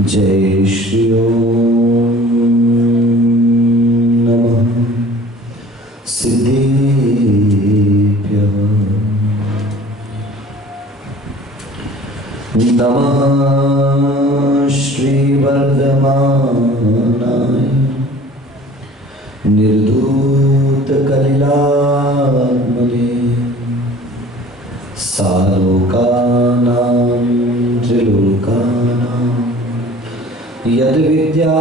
जय श्री ओम नमः सिद्धेभ्यः नमः श्रीवर्धमानाय निर्धूतकलिलात्मने सालोकानां त्रिलोकानां यद्विद्या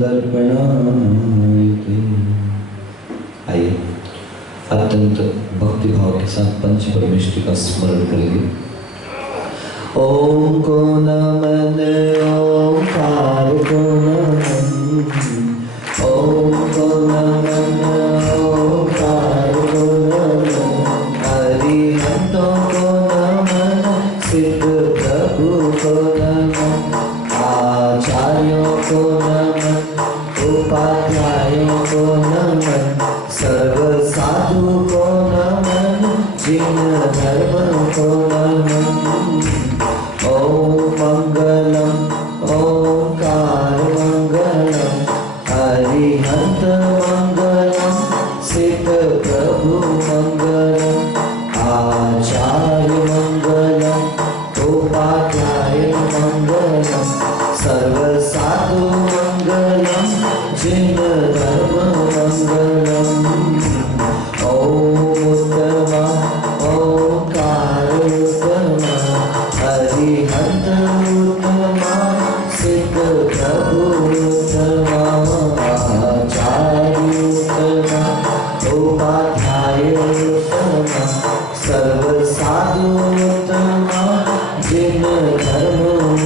दर्पणायते। आइए अत्यंत भक्तिभाव के साथ पंच परमेश्वरी का स्मरण करेंगे। ओम को नमन ओंकार को नमन, ओम को नमन ओंकार को नमन, हरिहंतों को नमन, सिद्ध प्रभु को नमन, आचार्यों को नमन, उपाध्यायों को नमन, सर्व साधु को नमन, जिन धर्म को नमन। ओम मंगलम ओंकार मंगलम, हरिहंत मंगलम, सिद्ध प्रभु मंगलम, आचार्य मंगलम, उपाध्याय मंगलम, सर्व साधु मंगलम, जिन धर्म मंगलम। ओम उत्तमा ओंकार उत्तमा, हरिहंत उत्तमा, सिद्ध प्रभु उत्तमा, आचार्य उत्तमा, उपाध्याय उत्तमा, सर्व साधु उत्तमा, जिन धर्म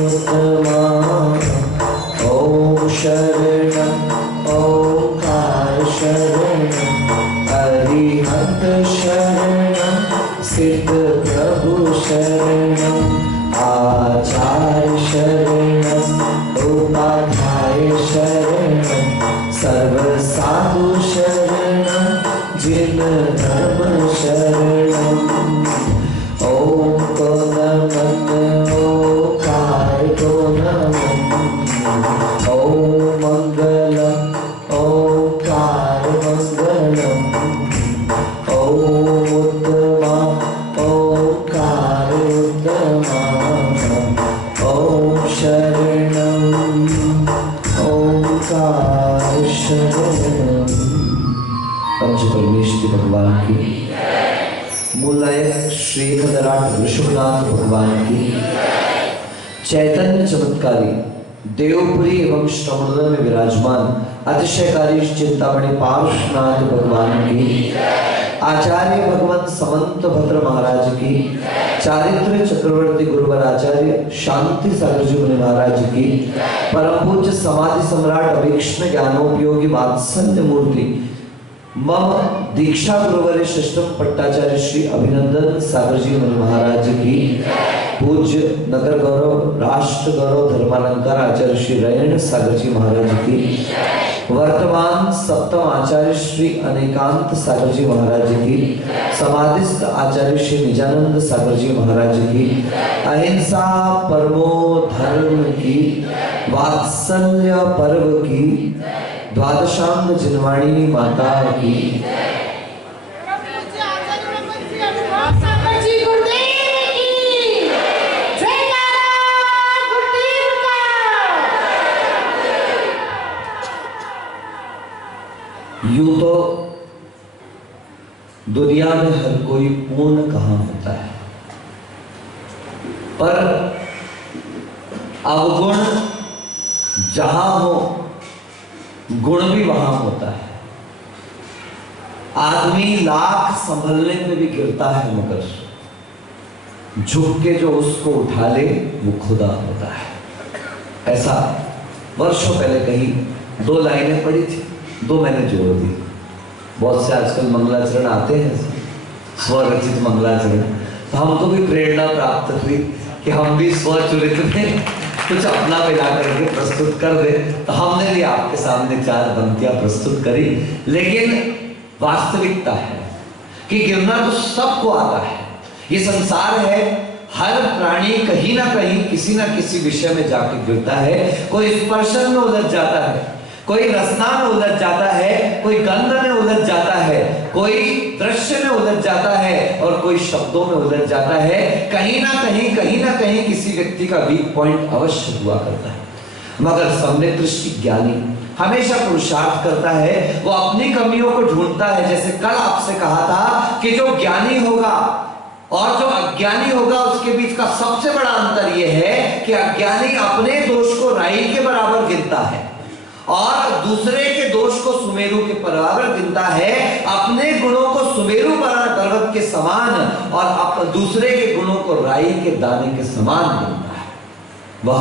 उत्तमा। ओम शरणं ओंकार शरणं, हरिहंत शरणं, सिद्ध प्रभु शरणं, आचार्य शरणं, उपाध्याय शरणं, सर्व साधु शरणं, जिन धर्म शरणं। ओम को नमन ओंकार को नमन, ओम मंगलम ओंकार मंगलम, ओम उत्तमा ओंकार उत्तमा, ओम शरणं ओंकार शरणं। पंच परमेश्वरी भगवान की, मूलायक श्री खदराट वृषभनाथ भगवान की, चैतन्य चमत्कारी देवपुरी एवं श्रवणदल में विराजमान अतिशयकारी चिंतामणि पार्श्वनाथ भगवान की, आचार्य भगवान समंत भद्र महाराज की, चारित्र चक्रवर्ती गुरुवर आचार्य शांति सागर जी मुनि महाराज की, परम पूज्य समाधि सम्राट अभीक्ष्ण ज्ञानोपयोगी वात्सल्य मूर्ति मम दीक्षा गुरुवर श्रेष्ठम पट्टाचार्य श्री अभिनंदन सागर जी मुनि महाराज की, पूज्य नगर गौरव राष्ट्र गौरव धर्मालंकार आचार्य श्री रयण सागर जी महाराज की, वर्तमान सप्तम आचार्य श्री अनेकांत सागर जी महाराज की, समाधिस्थ आचार्य श्री निजानंद सागर जी महाराज की, अहिंसा परमो धर्म की, वात्सल्य पर्व की, द्वादशांग जिनवाणी माता की। यूं तो दुनिया में हर कोई पूर्ण कहाँ होता है, पर अवगुण जहां हो गुण भी वहां होता है। आदमी लाख संभलने में भी गिरता है, मगर झुक के जो उसको उठा ले वो खुदा होता है। ऐसा वर्षों पहले कहीं दो लाइनें पढ़ी थी, दो मैंने जोड़ दी। बहुत से आजकल मंगलाचरण आते हैं, स्वरचित मंगलाचरण, तो हमको भी प्रेरणा प्राप्त हुई कि हम भी स्वचलित में कुछ अपना मिला करके प्रस्तुत कर दे। तो हमने भी आपके सामने चार पंक्तियां प्रस्तुत करी, लेकिन वास्तविकता है कि गिरना तो सबको आता है। ये संसार है, हर प्राणी प्राणी कहीं ना कहीं किसी ना किसी विषय में जाके गिरता है। कोई स्पर्शन में उलझ जाता है, कोई रसना में उलझ जाता है, कोई गंध में उलझ जाता है, कोई दृश्य में उलझ जाता है और कोई शब्दों में उलझ जाता है। कहीं ना कहीं किसी व्यक्ति का वीक पॉइंट अवश्य हुआ करता है। मगर सम्यक दृष्टि ज्ञानी हमेशा पुरुषार्थ करता है, वो अपनी कमियों को ढूंढता है। जैसे कल आपसे कहा था कि जो ज्ञानी होगा और जो अज्ञानी होगा उसके बीच का सबसे बड़ा अंतर यह है कि अज्ञानी अपने दोष को राई के बराबर गिनता है और दूसरे के दोष को सुमेरु के बराबर गिनता है। अपने गुणों को सुमेरु पर्वत के समान और दूसरे के गुणों को राई के दाने के समान गिनता है। वह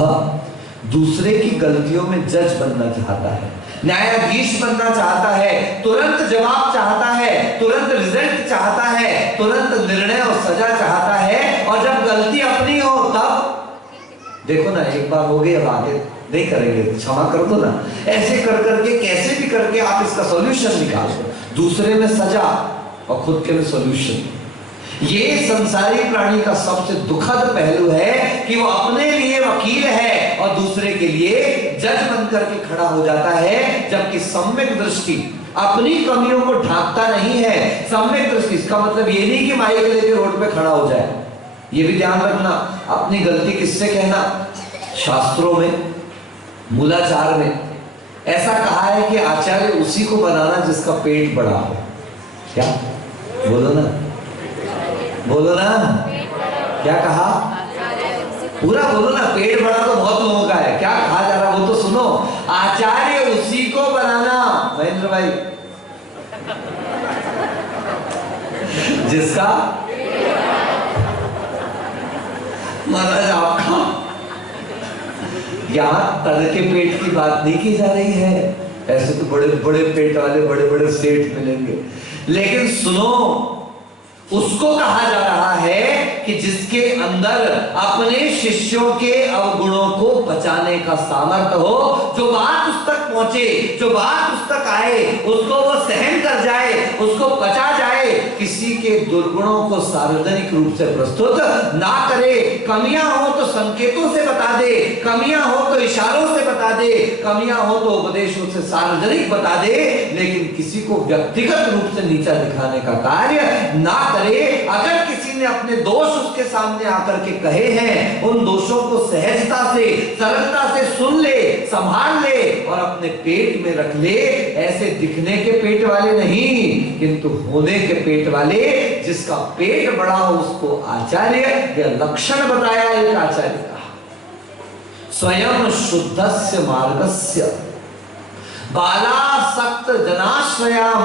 दूसरे की गलतियों में जज बनना चाहता है, न्यायाधीश बनना चाहता है, तुरंत जवाब चाहता है, तुरंत रिजल्ट चाहता है, तुरंत निर्णय और सजा चाहता है। और जब गलती अपनी हो तब देखो ना, एक बार हो गई, अब आगे नहीं करेंगे, क्षमा कर दो ना। ऐसे कर करके कैसे भी करके आप इसका सॉल्यूशन निकाल दो। दूसरे में सजा और खुद के में सॉल्यूशन। ये संसारी प्राणी का सबसे दुखद पहलू है कि वो अपने लिए वकील है और दूसरे के लिए जज बनकर के खड़ा हो जाता है। जबकि सम्यक दृष्टि अपनी कमियों को ढांकता नहीं है। सम्यक दृष्टि इसका मतलब ये नहीं कि माइक लेके रोड पे खड़ा हो जाए। ये भी ध्यान रखना, अपनी गलती किससे कहना। शास्त्रों में, मूलाचार में ऐसा कहा है कि आचार्य उसी को बनाना जिसका पेट बड़ा हो। क्या बोलो ना, बोलो ना, क्या कहा? पूरा बोलो ना। पेट बड़ा तो बहुत लोगों का है, क्या कहा जा रहा वो तो सुनो। आचार्य उसी को बनाना, महेंद्र भाई, जिसका महाराज आपका। यहां तड़के पेट की बात नहीं की जा रही है। ऐसे तो बड़े बड़े पेट वाले बड़े बड़े सेठ मिलेंगे, लेकिन सुनो, उसको कहा जा रहा है कि जिसके अंदर अपने शिष्यों के अवगुणों को बचाने का सामर्थ्य हो। जो बात उस तक पहुंचे, जो बात उस तक आए, उसको वो सहन कर जाए, उसको बचा जाए। किसी के दुर्गुणों को सार्वजनिक रूप से प्रस्तुत ना करे। कमियां हो तो संकेतों से बता दे, कमियां हो तो इशारों से बता दे, कमियां हो तो उपदेशों से सार्वजनिक बता दे, लेकिन किसी को व्यक्तिगत रूप से नीचा दिखाने का कार्य ना करे। अगर किसी ने अपने दोष उसके सामने आकर के कहे हैं, उन दोषों को सहजता से, सरलता से सुन ले, संभाल ले और अपने पेट में रख ले। ऐसे दिखने के पेट वाले नहीं, किंतु होने के पेट वाले। जिसका पेट बड़ा हो उसको आचार्य, यह लक्षण बताया एक आचार्य का। स्वयं शुद्धस्य मार्गस्य बालासक्त जनाश्रयाम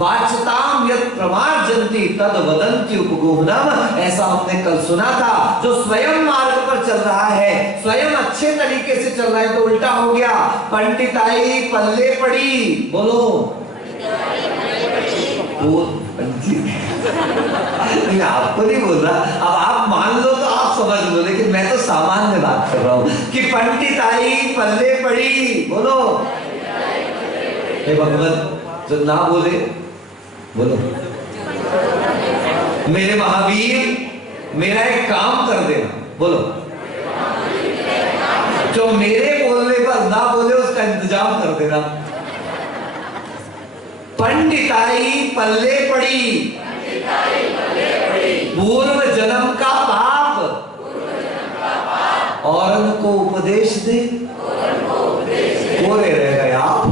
वाच्यताम यत् प्रमार्जन्ति तद वदन्ति उपगोहनम। ऐसा हमने कल सुना था। जो स्वयं मार्ग पर चल रहा है, स्वयं अच्छे तरीके से चल रहा है, तो उल्टा हो गया। पंडिताई पल्ले पड़ी, बोलो। मैं आपको नहीं बोल रहा, अब आप मान लो तो आप समझ लो, लेकिन मैं तो सामान्य बात कर रहा हूं कि पंडिताई पल्ले पड़ी, बोलो। हे भगवत, जो ना बोले बोलो। मेरे महावीर, मेरा एक काम कर देना, बोलो। जो मेरे बोलने पर ना बोले उसका इंतजाम कर देना। पंडिताई पल्ले पड़ी, पूर्व जन्म का पाप और उनको उपदेश दे, बोले रह गए आप।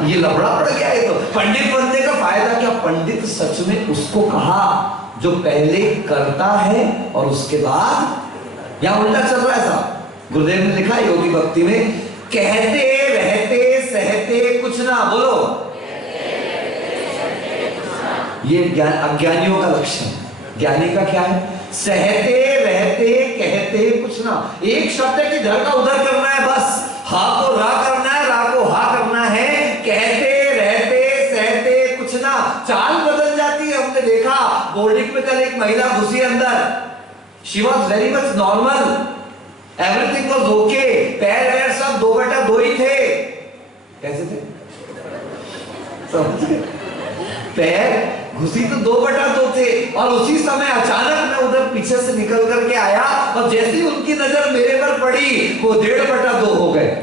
ये लफड़ा पड़ गया। ये तो पंडित बनने का फायदा क्या? पंडित सच में उसको कहा जो पहले करता है और उसके बाद। यहां उल्टा चल रहा है साहब। गुरुदेव ने लिखा योगी भक्ति में, कहते रहते सहते कुछ ना, बोलो। ये अज्ञानियों का लक्षण। ज्ञानी का क्या है? सहते रहते कहते कुछ ना। एक शब्द है कि इधर का उधर करना है, बस। हा को रा करना है, रा को हा करना है। कहते रहते सहते कुछ ना। चाल बदल जाती है। हमने देखा बोर्डिंग में कल एक महिला घुसी अंदर। She was very much normal, everything was okay, पैर वैर सब 2/2 ही थे। कैसे थे? समझ गए? पैर घुसी तो 2/2 थे और उसी समय अचानक मैं उधर पीछे से निकल करके आया और जैसे उनकी नजर मेरे पर पड़ी वो 1.5/2 हो गए।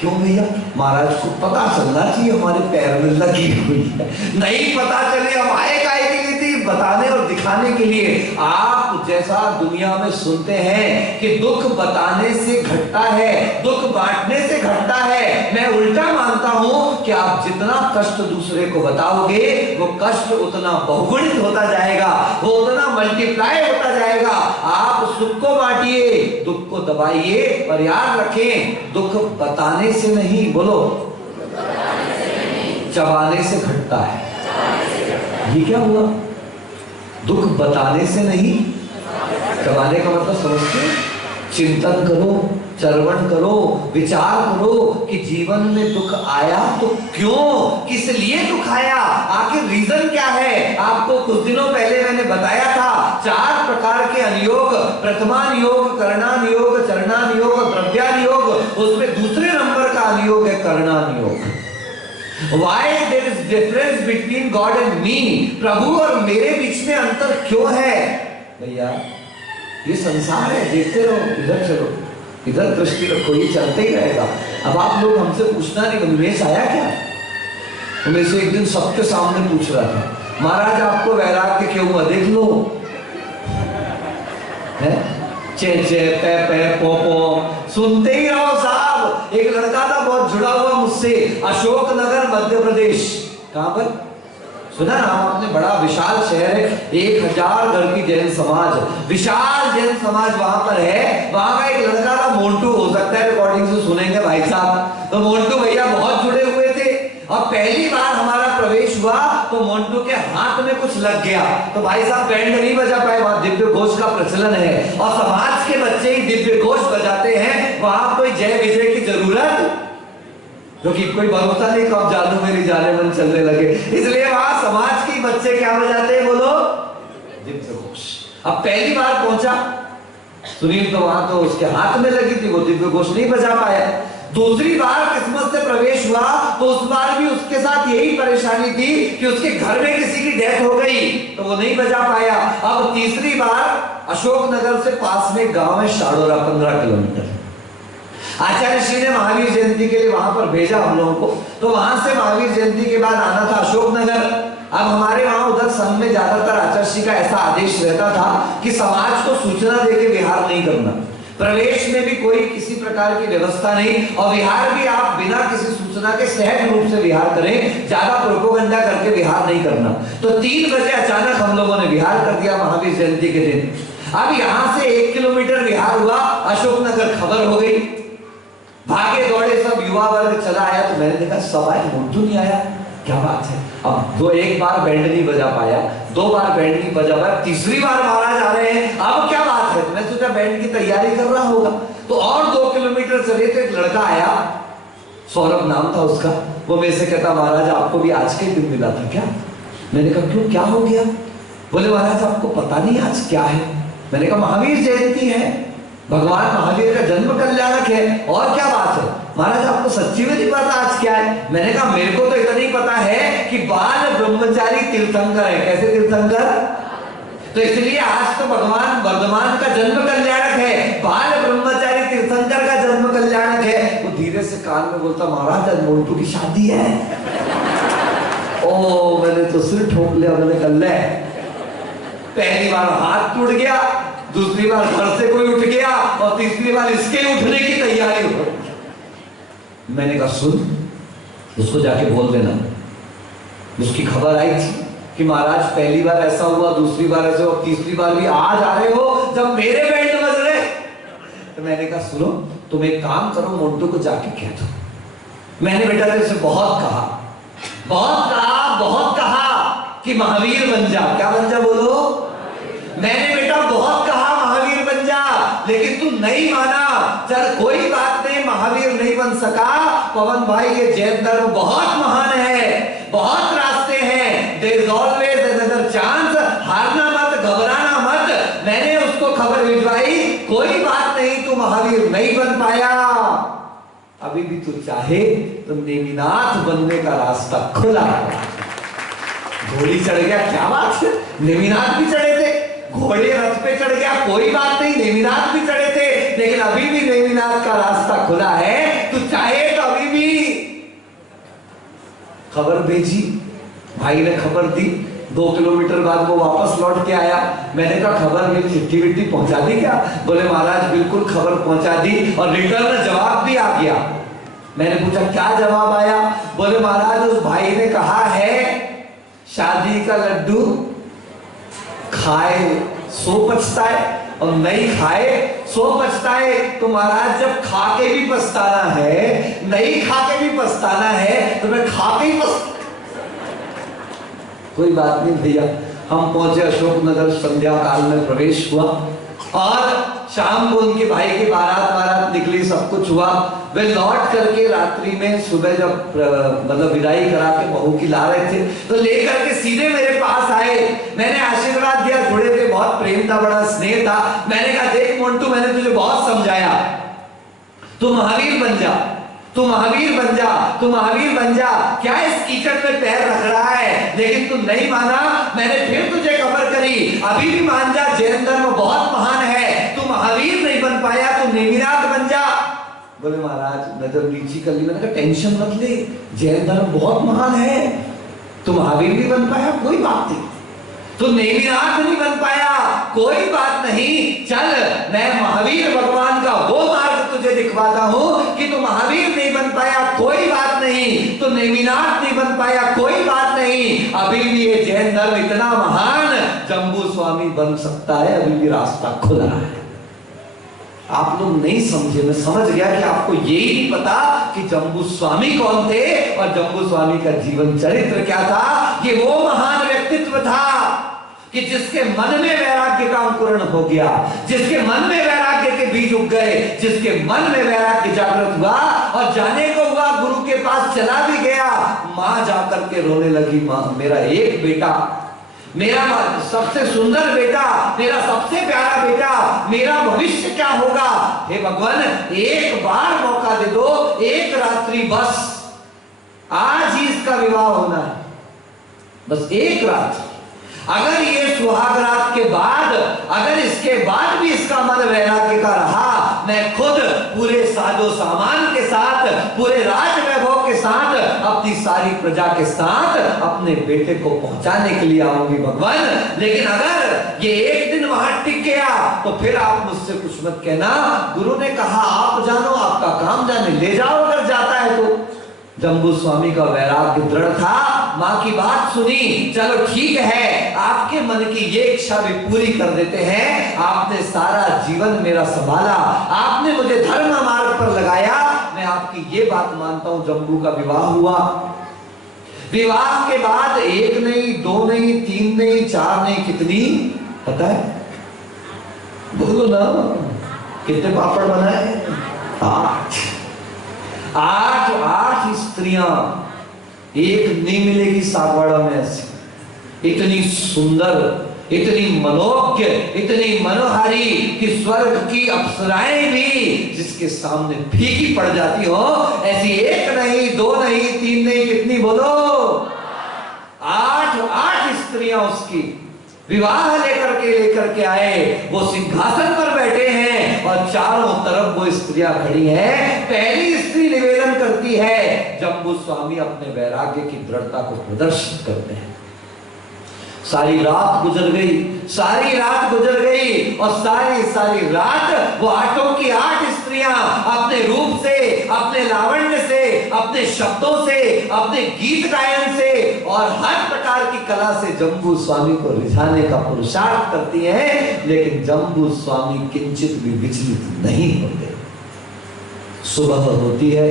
क्यों भैया? महाराज को पता चलना चाहिए हमारे पैर में लगी हुई है, नहीं पता चले हम आए काहे के लिए थी? बताने और दिखाने के लिए। आप जैसा दुनिया में सुनते हैं कि दुख बताने से घटता है, दुख बांटने से घटता है, मैं उल्टा मानता हूं कि आप जितना कष्ट दूसरे को बताओगे वो कष्ट उतना बहुगुणित होता जाएगा, वो उतना मल्टीप्लाई होता जाएगा। आप सुख को बांटिए, दुख को दबाइए, पर याद रखें दुख बताने से नहीं, बोलो चबाने से घटता है। ये क्या हुआ? दुख बताने से नहीं, चबाने का मतलब समझते? चिंतन करो, चर्वण करो, विचार करो कि जीवन में दुख आया तो क्यों, किस लिए दुख आया, आखिर रीजन क्या है। आपको कुछ दिनों पहले मैंने बताया था 4 प्रकार के अनुयोग, प्रथमान योग, करणान योग, चरणान योग, द्रव्यान योग, उसमें दूसरे नंबर का अनुयोग है करणान योग। Why there is difference between God and me? प्रभु और मेरे बीच में अंतर क्यों है? भैया ये संसार है, देखते रहो, इधर चलो, इधर दृष्टि रखो, ये चलते ही रहेगा। अब आप लोग हमसे पूछना नहीं, उमेश आया क्या? उमेश एक दिन सबके सामने पूछ रहा था, महाराज आपको वैराग्य क्यों हुआ? देख लो, है चे चे पे पे पो पो सुनते ही रहो साहब। एक लड़का था बहुत जुड़ा हुआ मुझसे, अशोकनगर मध्य प्रदेश। कहां पर? सुना ना आपने? बड़ा विशाल शहर है, 1000 घर की जैन समाज, विशाल जैन समाज वहां पर है। वहां का एक लड़का था मोंटू, हो सकता है रिकॉर्डिंग से सुनेंगे भाई साहब। तो मोंटू भैया बहुत जुड़े हुए थे, और पहली बार हमारा प्रवेश हुआ तो मोंटू के हाथ में कुछ लग गया, तो भाई साहब बैंड नहीं बजा पाए। वहां दिव्य घोष का प्रचलन है, और समाज के बच्चे ही दिव्य घोष बजाते हैं, वहां कोई जय विजय की जरूरत, क्योंकि कोई भरोसा नहीं कब जादू मेरी जाने मन चलने लगे, इसलिए वहां समाज के बच्चे क्या बजाते हैं? बोलो दिव्य घोष। अब पहली बार पहुंचा सुनील, तो वहां तो उसके हाथ में लगी थी, वो दिव्य घोष नहीं बजा पाया। दूसरी बार किस्मत से प्रवेश हुआ तो उस बार भी उसके साथ यही परेशानी थी कि उसके घर में किसी की डेथ हो गई, तो वो नहीं बजा पाया। अब तीसरी बार अशोकनगर से पास में गांव है शाडोरा, 15 किलोमीटर। आचार्य श्री ने महावीर जयंती के लिए वहां पर भेजा हम लोगों को, तो वहां से महावीर जयंती के बाद आना था अशोकनगर। अब हमारे वहां उधर संघ में ज्यादातर आचार्य श्री का ऐसा आदेश रहता था कि समाज को सूचना देके विहार नहीं करना, प्रवेश में भी कोई किसी प्रकार की व्यवस्था नहीं, और विहार भी आप बिना किसी सूचना के सहज रूप से विहार करें, ज्यादा प्रोपोगंडा करके विहार नहीं करना। तो 3 बजे अचानक हम लोगों ने विहार कर दिया महावीर जयंती के दिन। अब यहां से 1 किलोमीटर विहार हुआ, अशोकनगर खबर हो गई, भागे दौड़े सब युवा वर्ग चला आया। तो मैंने देखा सब आए, मोंटू नहीं आया, क्या बात है। अब एक बार बैंड नहीं बजा पाया, 2 बार बैंड नहीं बजा पाया, तीसरी बार महाराज आ रहे हैं, अब क्या बात है। तो मैं सोचा बैंड की तैयारी कर रहा होगा, तो और 2 किलोमीटर चले तो एक लड़का आया, सौरभ नाम था उसका, वो मेरे से कहता महाराज आपको भी आज के दिन मिला था क्या? मैंने कहा क्यों, क्या हो गया? बोले महाराज आपको पता नहीं आज क्या है? मैंने कहा महावीर जयंती है, भगवान महावीर का जन्म कल्याणक है, और क्या बात है? महाराज आपको सच्ची में नहीं पता आज क्या है? मैंने कहा मेरे को तो इतना ही पता है कि बाल ब्रह्मचारी तीर्थंकर है। कैसे तीर्थंकर? तो इसलिए आज तो भगवान वर्धमान का जन्म कल्याणक है, बाल ब्रह्मचारी तीर्थंकर का जन्म कल्याणक है। वो धीरे से कान में बोलता महाराज आज मोंटू की शादी है। ओ मैंने तो सिर ठोक लिया, मैंने कहा ले, पहली बार हाथ टूट गया, दूसरी बार घर से कोई उठ गया, और तीसरी बार इसके उठने की तैयारी हो। मैंने कहा सुन, उसको जाके बोल देना, उसकी खबर आई थी कि महाराज पहली बार ऐसा हुआ, दूसरी बार ऐसा हुआ, तीसरी बार भी आज आ रहे हो जब मेरे बैंड बज रहे। तो मैंने कहा सुनो तुम एक काम करो, मोंटू को जाके कह दो मैंने बेटा तेरे से बहुत कहा, बहुत कहा, बहुत कहा कि महावीर बन जा। क्या बन जा? बोलो। मैंने बेटा बहुत कहा महावीर बन जा, लेकिन तू नहीं माना। चल कोई बात नहीं, महावीर नहीं बन सका, पवन भाई ये जैन धर्म बहुत महान है, बहुत रास्ते हैं, there is always another chance, हारना मत, घबराना मत। मैंने उसको खबर भिजवाई, कोई बात नहीं, तू महावीर नहीं बन पाया, अभी भी तू चाहे तो नेमिनाथ बनने का रास्ता खुला है। घोड़ी चढ़ गया, क्या बात है, नेमिनाथ भी चढ़े थे, घोड़े रथ पे चढ़ गया, कोई बात नहीं, नेमिनाथ भी चढ़े थे, लेकिन अभी भी नेमिनाथ का रास्ता खुला है, तू चाहे तो अभी भी। खबर भेजी, भाई ने खबर दी, 2 किलोमीटर बाद वो वापस लौट के आया। मैंने कहा खबर मेरी चिट्ठी विट्ठी पहुंचा दी क्या? बोले महाराज बिल्कुल खबर पहुंचा दी और रिटर्न जवाब भी आ गया। मैंने पूछा क्या जवाब आया? बोले महाराज उस भाई ने कहा है शादी का लड्डू खाए सो पछताए और नहीं खाए सो पछताए। तो महाराज जब खा के भी पछताना है, नहीं खा के भी पछताना है, तो मैं खा के ही कोई बात नहीं भैया। हम पहुंचे अशोक नगर, संध्या काल में प्रवेश हुआ और शाम को उनके भाई की बारात निकली, सब कुछ हुआ। वे लौट करके रात्रि में सुबह जब मतलब विदाई करा के बहू की ला रहे थे, तो लेकर के सीधे मेरे पास आए। मैंने आशीर्वाद दिया, जुड़े थे, बहुत प्रेम था, बड़ा स्नेह था। मैंने कहा देख मोंटू, मैंने तुझे बहुत समझाया, तू महावीर बन जा, तू महावीर बन जा, तू महावीर बन जा। क्या इस कीचड़ में पैर रख रहा है? लेकिन तू नहीं माना। मैंने फिर तुझे खबर करी, अभी भी मान जा, जैन धर्म बहुत महान है। तू महावीर नहीं बन पाया, तू नेमिनाथ बन जा। बोले महाराज नजर नीची कर ली। मैंने कहा टेंशन मत ले, जैन धर्म बहुत महान है। तू महावीर नहीं बन पाया, कोई बात नहीं। तू नेमिनाथ नहीं बन पाया, कोई बात नहीं। चल मैं महावीर भगवान का वो मार्ग तुझे दिखवाता हूं कि तू महावीर नहीं बन पाया, कोई बात नहीं। तू नेमिनाथ नहीं बन पाया, कोई बात नहीं। अभी भी ये जैन धर्म इतना महान, जम्बू स्वामी बन सकता है, अभी भी रास्ता खुला है। आप लोग नहीं समझे, मैं समझ गया कि आपको यही नहीं पता कि जम्बू स्वामी कौन थे और जम्बू स्वामी का जीवन चरित्र क्या था। ये वो महान व्यक्तित्व था कि जिसके मन में वैराग्य का अंकुरण हो गया, जिसके मन में वैराग्य के बीज उग गए, जिसके मन में वैराग्य जागृत हुआ और जाने को हुआ, गुरु के पास चला भी गया। मां जाकर के रोने लगी, मां मेरा एक बेटा, मेरा सबसे सुंदर बेटा, मेरा सबसे प्यारा बेटा, मेरा भविष्य क्या होगा? हे भगवान एक बार मौका दे दो, एक रात्रि बस, आज ही इसका विवाह होना है, बस एक रात। अगर ये सुहाग रात के बाद, अगर इसके बाद भी इसका मन वैराग्य का रहा, मैं खुद पूरे साजो सामान के साथ, पूरे राज वैभव के साथ, अपनी सारी प्रजा के साथ अपने बेटे को पहुंचाने के लिए आऊंगी भगवान। लेकिन अगर ये एक दिन वहां टिक गया तो फिर आप मुझसे कुछ मत कहना। गुरु ने कहा आप जानो, आपका काम जाने, ले जाओ अगर जाता है तो। जम्बू स्वामी का वैराग्य दृढ़ था, मां की बात सुनी, चलो ठीक है, आपके मन की ये इच्छा भी पूरी कर देते हैं। आपने सारा जीवन मेरा संभाला, आपने मुझे धर्म मार्ग पर लगाया, मैं आपकी ये बात मानता हूं। जम्बू का विवाह हुआ, विवाह के बाद 1 नहीं 2 नहीं 3 नहीं 4 नहीं, कितनी पता है? बोलो ना, कितने पापड़ बनाए? 8 स्त्रियां, एक नहीं मिलेगी सागवाड़ा में ऐसी, इतनी सुंदर, इतनी मनोज्ञ, इतनी मनोहारी कि स्वर्ग की अप्सराएं भी जिसके सामने फीकी पड़ जाती हो, ऐसी 1 नहीं 2 नहीं 3 नहीं, कितनी बोलो? 8 स्त्रियां उसकी विवाह लेकर के आए। वो सिंहासन पर बैठे हैं और चारों तरफ वो स्त्रियां खड़ी हैं। पहली स्त्री निवेदन करती है, जम्बू स्वामी अपने वैराग्य की दृढ़ता को प्रदर्शित करते हैं। सारी रात गुजर गई, सारी रात गुजर गई और सारी रात वो 8 की 8 स्त्रियां अपने रूप से, अपने लावण्य से, अपने शब्दों से, अपने गीत गायन से और हर प्रकार की कला से जम्बू स्वामी को रिझाने का पुरुषार्थ करती हैं। लेकिन जम्बू स्वामी किंचित भी विचलित नहीं होते। सुबह होती है,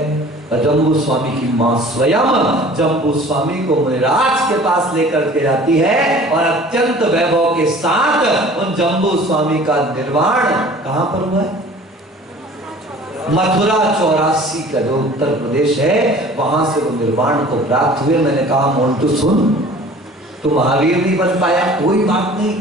जम्बू स्वामी की मां स्वयं जम्बू स्वामी को मुनिराज के पास लेकर के जाती है और अत्यंत वैभव के साथ उन जम्बू स्वामी का निर्वाण कहां पर हुआ है? मथुरा 84 का जो उत्तर प्रदेश है, वहां से वो निर्वाण को प्राप्त हुए। मैंने कहा मोंटू सुन, तू महावीर नहीं बन पाया, कोई बात नहीं,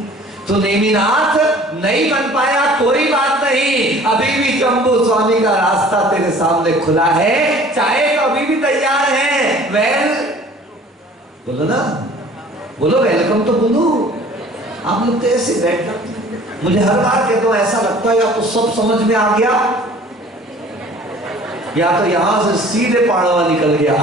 तो नेमिनाथ नहीं बन पाया, कोई बात नहीं, अभी भी जम्बू स्वामी का रास्ता तेरे सामने खुला है, चाहे तो अभी भी तैयार है। वेल बोलो ना, बोलो वेलकम तो बोलो। आप लोग तो ऐसे बैठ जाते हैं। मुझे हर बार कहता हूं ऐसा लगता है या तो सब समझ में आ गया या तो यहां से सीधे पाड़वा निकल गया।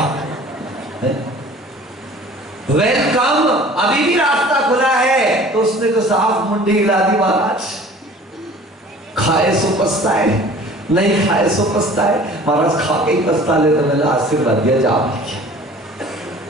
वेलकम, अभी भी रास्ता खुला है। तो उसने तो साफ मुंडी हिला दी, महाराज खाए सो पछताए, नहीं खाए सो पछताए। महाराज खा के ही पछता ले तो मैंने आशीर्वाद दिया, जाप किया।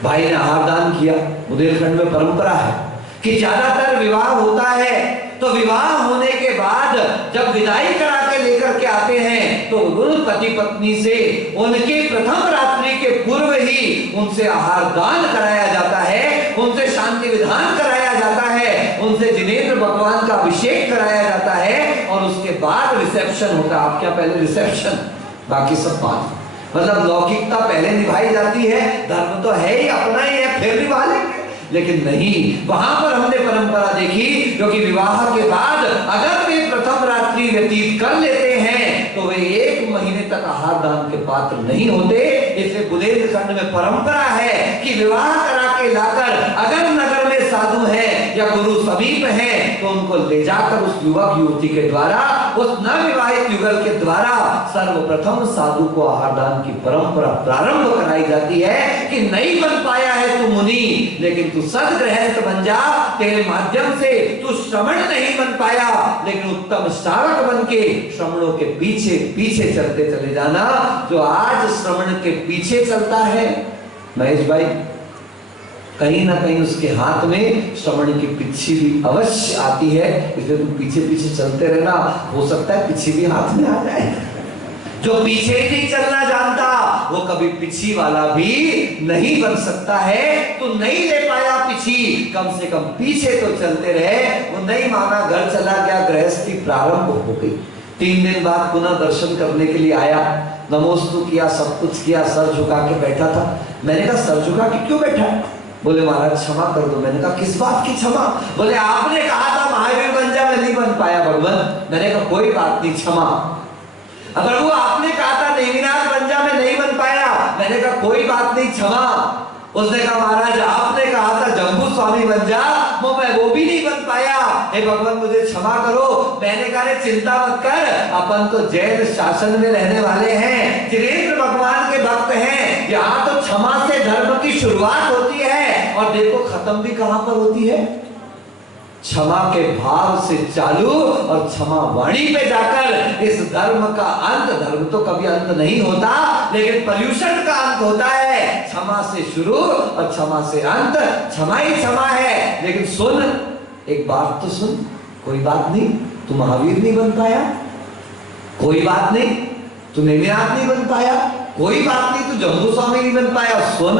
भाई ने आहार दान किया। बुंदेलखंड में परंपरा है कि ज्यादातर विवाह होता है तो विवाह होने के बाद जब विदाई करा के लेकर के आते हैं तो उन पति पत्नी से उनके प्रथम रात्रि के पूर्व ही उनसे आहार दान कराया जाता है, उनसे शांति विधान कराया जाता है, उनसे जिनेंद्र भगवान का अभिषेक कराया जाता है और उसके बाद रिसेप्शन होता है। आप क्या पहले रिसेप्शन, बाकी सब बात। मतलब लौकिकता पहले निभाई जाती है, धर्म तो है ही अपना ही है, फिर निभा लेंगे। लेकिन नहीं, वहां पर हमने परंपरा देखी क्योंकि विवाह के बाद अगर वे प्रथम रात्रि व्यतीत कर लेते हैं तो वे 1 महीने तक आहार दान के पात्र नहीं होते। इसलिए बुंदेलखंड में परंपरा है कि विवाह करा के लाकर अगर नगर में साधु हैं या गुरु समीप हैं तो उनको ले जाकर उस युवक युवती के द्वारा, उस नवविवाहित युगल के द्वारा सर्वप्रथम साधु को आहार दान की परंपरा प्रारंभ कराई जाती है कि नहीं बन पाया है तू मुनि, लेकिन तू सदगृहस्थ बन जा। तेरे माध्यम से तू श्रमण नहीं बन पाया, लेकिन उत्तम श्रावक बन के श्रमणों के पीछे पीछे चलते चले जाना। जो आज श्रमण के पीछे चलता है महेश भाई, कहीं ना कहीं उसके हाथ में श्रवण की पिच्छी भी अवश्य आती है। इसलिए तुम पीछे पीछे चलते रहना, हो सकता है पिच्छी भी हाथ में आ जाए। जो पीछे ही नहीं चलना जानता वो कभी पिछी वाला भी नहीं बन सकता है। तो नहीं ले पाया पिछी, कम से कम पीछे तो चलते रहे। वो नहीं माना, घर चला गया, गृहस्थी प्रारंभ हो गई। 3 दिन बाद पुनः दर्शन करने के लिए आया, नमोस्तु किया, सब कुछ किया, सर झुका के बैठा था। मैंने कहा सर झुका के क्यों बैठा है? बोले महाराज क्षमा कर दो। मैंने कहा किस बात की क्षमा? बोले आपने कहा था महावीर बन जा, मैं नहीं बन पाया भगवान। मैंने कहा कोई बात नहीं, क्षमा। अगर वो आपने कहा था नेमिनाथ बन जा, मैं नहीं बन पाया, मैंने कहा कोई बात नहीं, क्षमा। उसने कहा महाराज आपने कहा था जम्बू स्वामी बन जा, मैं वो भी नहीं बन पाया, हे भगवान मुझे क्षमा करो। मैंने कहा चिंता मत कर, अपन तो जैन शासन में रहने वाले हैं, जिनेंद्र भगवान के भक्त हैं। यहाँ तो क्षमा से धर्म की शुरुआत होती है और देखो खत्म भी कहां पर होती है? क्षमा के भाव से चालू और क्षमा वाणी पे जाकर इस धर्म का अंत। धर्म तो कभी अंत नहीं होता, लेकिन पर्यूषण का अंत होता है। क्षमा से शुरू और क्षमा से अंत, क्षमा ही क्षमा है। लेकिन सुन, एक बात तो सुन, कोई बात नहीं तू महावीर नहीं बन पाया, कोई बात नहीं तू नेमिनाथ नहीं बन पाया, कोई बात नहीं तू जम्बू स्वामी नहीं बन पाया। सुन,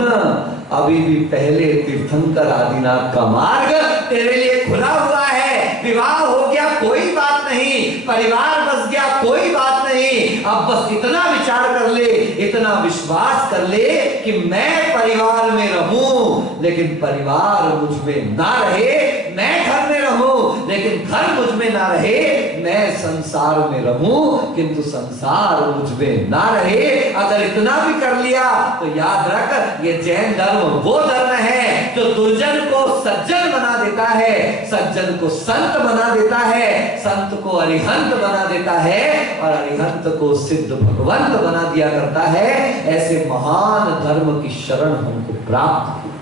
अभी भी पहले तीर्थंकर आदिनाथ का मार्ग तेरे लिए खुला हुआ है। विवाह हो गया कोई बात नहीं, परिवार बस गया कोई बात नहीं। अब बस इतना विचार कर ले, इतना विश्वास कर ले कि मैं परिवार में रहूं लेकिन परिवार मुझ में ना रहे, मैं घर में रहूं लेकिन घर मुझ में ना रहे, मैं संसार में रहूं किंतु संसार मुझ में ना रहे। अगर इतना भी कर लिया तो याद रख, ये जैन धर्म वो धर्म है जो दुर्जन को सज्जन बना देता है, सज्जन को संत बना देता है, संत को अरिहंत बना देता है और अरिहंत को सिद्ध भगवंत बना दिया करता है। ऐसे महान धर्म की शरण हमको प्राप्त हुई।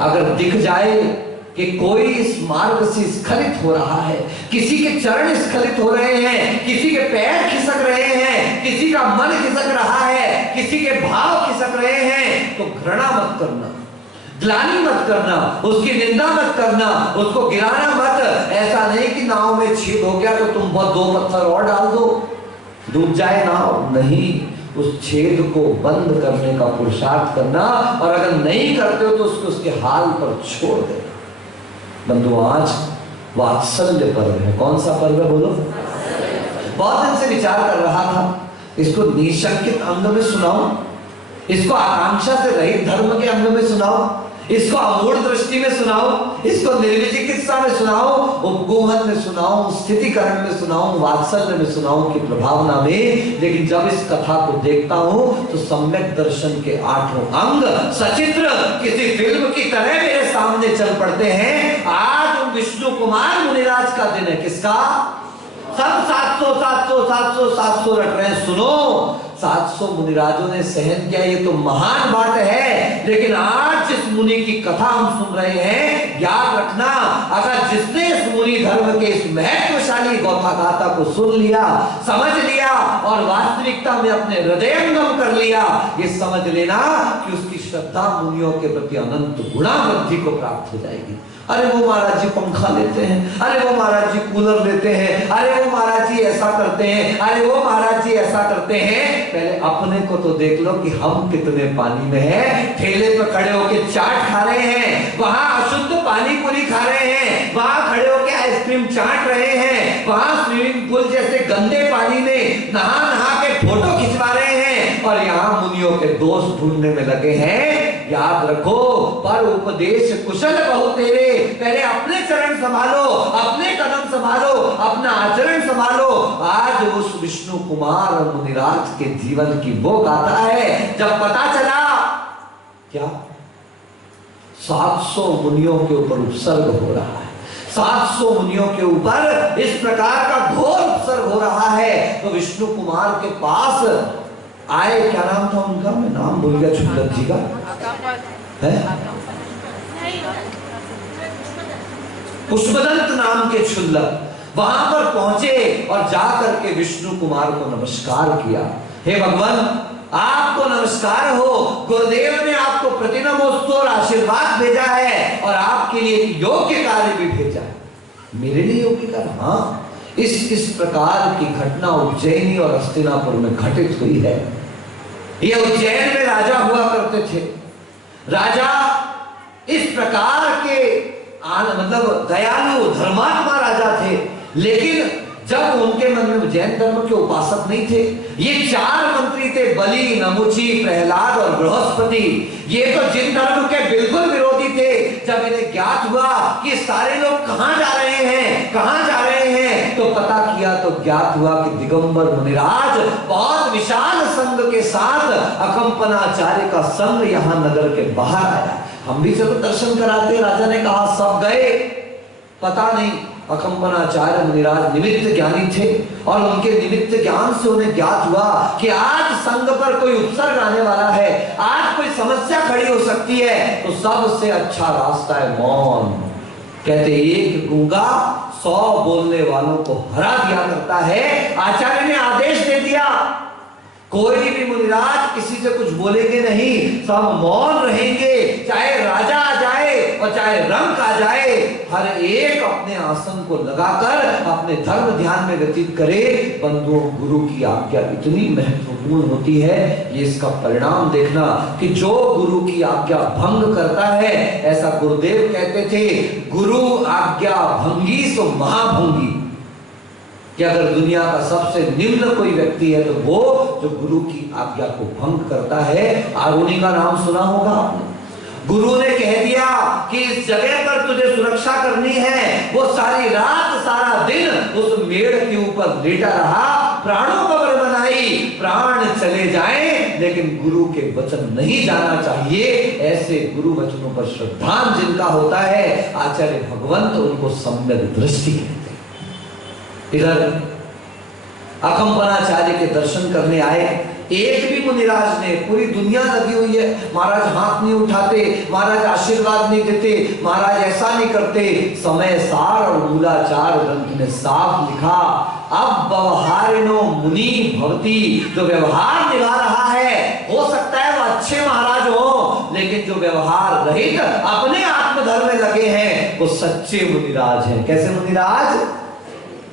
अगर दिख जाए कि कोई इस मार्ग से स्खलित हो रहा है, किसी के चरण स्खलित हो रहे हैं, किसी के पैर खिसक रहे हैं, किसी का मन खिसक रहा है, किसी के भाव खिसक रहे हैं, तो घृणा मत करना, ग्लानि मत करना, उसकी निंदा मत करना, उसको गिराना मत। ऐसा नहीं कि नाव में छेद हो गया तो तुम बहुत 2 पत्थर और डाल दो, डूब जाए नाव। नहीं, उस छेद को बंद करने का पुरुषार्थ करना, और अगर नहीं करते हो तो उसको उसके हाल पर छोड़ दे। बंधु, आज वात्सल्य पर्व है। कौन सा पर्व है बोलो? बहुत दिन से विचार कर रहा था, इसको निशंकित अंग में सुनाओ, इसको आकांक्षा से रहित धर्म के अंग में सुनाओ, इसको अमूढ़ दृष्टि में सुनाओ, इसको निर्विचिकित्सा में सुनाओ, उपगोहन में सुनाओ, स्थितिकरण में सुनाओ, वात्सल्य में सुनाओ की प्रभावना में। लेकिन जब इस कथा को देखता हूं तो सम्यक दर्शन के 8 अंग सचित्र किसी फिल्म की तरह मेरे सामने चल पड़ते हैं। आज विष्णु कुमार मुनिराज का दिन है। किसका? सब 700 रट रहे हैं। सुनो, 700 मुनिराजों ने सहन किया, ये तो महान बात है। लेकिन आज जिस मुनि की कथा हम सुन रहे हैं, याद रखना, अगर जिसने इस मुनि धर्म के इस महत्वशाली गौथा गाथा को सुन लिया, समझ लिया और वास्तविकता में अपने हृदयंगम कर लिया, ये समझ लेना कि उसकी श्रद्धा मुनियों के प्रति अनंत गुणा वृद्धि को प्राप्त हो जाएगी। अरे वो महाराज जी पंखा लेते हैं, अरे वो महाराज जी कूलर लेते हैं, अरे वो महाराज जी ऐसा करते हैं, अरे वो महाराज जी ऐसा करते हैं। पहले अपने को तो देख लो कि हम कितने पानी में हैं। ठेले पर खड़े होके चाट खा रहे हैं, वहां अशुद्ध पानी पूरी खा रहे हैं, वहां खड़े होके आइसक्रीम चाट रहे हैं, वहां स्विमिंग पूल जैसे गंदे पानी में नहा नहा के फोटो खिंचवा रहे हैं, और यहाँ मुनियों के दोस्त ढूंढने में लगे हैं। याद रखो, पर उपदेश कुशल बहु तेरे। पहले अपने चरण संभालो, अपने कदम संभालो, अपना आचरण संभालो। आज उस विष्णु कुमार मुनिराज के जीवन की वो गाथा है जब पता चला क्या 700 मुनियों के ऊपर उपसर्ग हो रहा है, 700 मुनियों के ऊपर इस प्रकार का घोर उपसर्ग हो रहा है। तो विष्णु कुमार के पास आए, क्या नाम था उनका, मैं नाम भूल गया, क्षुल्लक जी का है, पुष्पदंत नाम के क्षुल्लक वहां पर पहुंचे और जाकर के विष्णु कुमार को नमस्कार किया। हे भगवान, आपको नमस्कार हो, गुरुदेव ने आपको प्रतिनमोस्तु और आशीर्वाद भेजा है और आपके लिए योग्य कार्य भी भेजा है। मेरे लिए योग्य कार्य? हाँ, इस प्रकार की घटना उज्जैनी और हस्तिनापुर में घटित हुई है। ये उज्जैन में राजा हुआ करते थे। राजा इस प्रकार के मतलब दयालु धर्मात्मा राजा थे, लेकिन जब उनके मन में जैन धर्म के उपासक नहीं थे। ये 4 मंत्री थे, बलि, नमुची, प्रहलाद और बृहस्पति। ये तो जिन धर्म के बिल्कुल विरोधी थे। जब इन्हें ज्ञात हुआ कि सारे लोग कहां जा रहे हैं, कहां जा रहे हैं, तो पता किया तो ज्ञात हुआ कि दिगंबर मुनिराज बहुत विशाल संघ के साथ अकंपनाचार्य का संघ यहां नगर के बाहर आया। हम भी चलो दर्शन कराते। राजा ने कहा, सब गए, पता नहीं। अकंपनाचार्य मुनिराज निमित्त ज्ञानी थे और उनके निमित्त ज्ञान से उन्हें ज्ञात हुआ कि आज संघ पर कोई उत्सर्ग आने वाला है, आज कोई समस्या खड़ी हो सकती है। तो सबसे अच्छा रास्ता है मौन। कहते एक गूंगा 100 बोलने वालों को हरा दिया करता है। आचार्य ने आदेश दे दिया, कोई भी मुनिराज किसी से कुछ बोलेंगे नहीं, सब मौन रहेंगे। चाहे राजा आ जाए और चाहे रंक आ जाए, हर एक अपने आसन को लगाकर अपने धर्म ध्यान में व्यतीत करे। बंधुओं, गुरु की आज्ञा इतनी महत्वपूर्ण होती है, ये इसका परिणाम देखना कि जो गुरु की आज्ञा भंग करता है, ऐसा गुरुदेव कहते थे, गुरु आज्ञा भंगी सो महाभंगी। कि अगर दुनिया का सबसे निम्न कोई व्यक्ति है तो वो जो गुरु की आज्ञा को भंग करता है। आरुणि का नाम सुना होगा आपने। गुरु ने कह दिया कि इस जगह पर तुझे सुरक्षा करनी है। वो सारी रात सारा दिन उस मेड़ के ऊपर लेटा रहा, प्राणों को वर बनाई, प्राण चले जाएं लेकिन गुरु के वचन नहीं जाना चाहिए। ऐसे गुरु वचनों पर श्रद्धान जिनका होता है, आचार्य भगवंत उनको सम्यक दृष्टि कहते हैं। इधर अकंपनाचार्य के दर्शन करने आए। एक भी मुनिराज ने, पूरी दुनिया लगी हुई है, महाराज हाथ नहीं उठाते, महाराज आशीर्वाद नहीं देते, महाराज ऐसा नहीं करते। समय सार और मूलाचार ग्रंथ ने साफ लिखा, अब व्यवहारिणो मुनि भवति। जो व्यवहार निभा रहा है, हो सकता है वो अच्छे महाराज हो, लेकिन जो व्यवहार रहित अपने आत्मधर्म में लगे हैं वो सच्चे मुनिराज हैं। कैसे मुनिराज?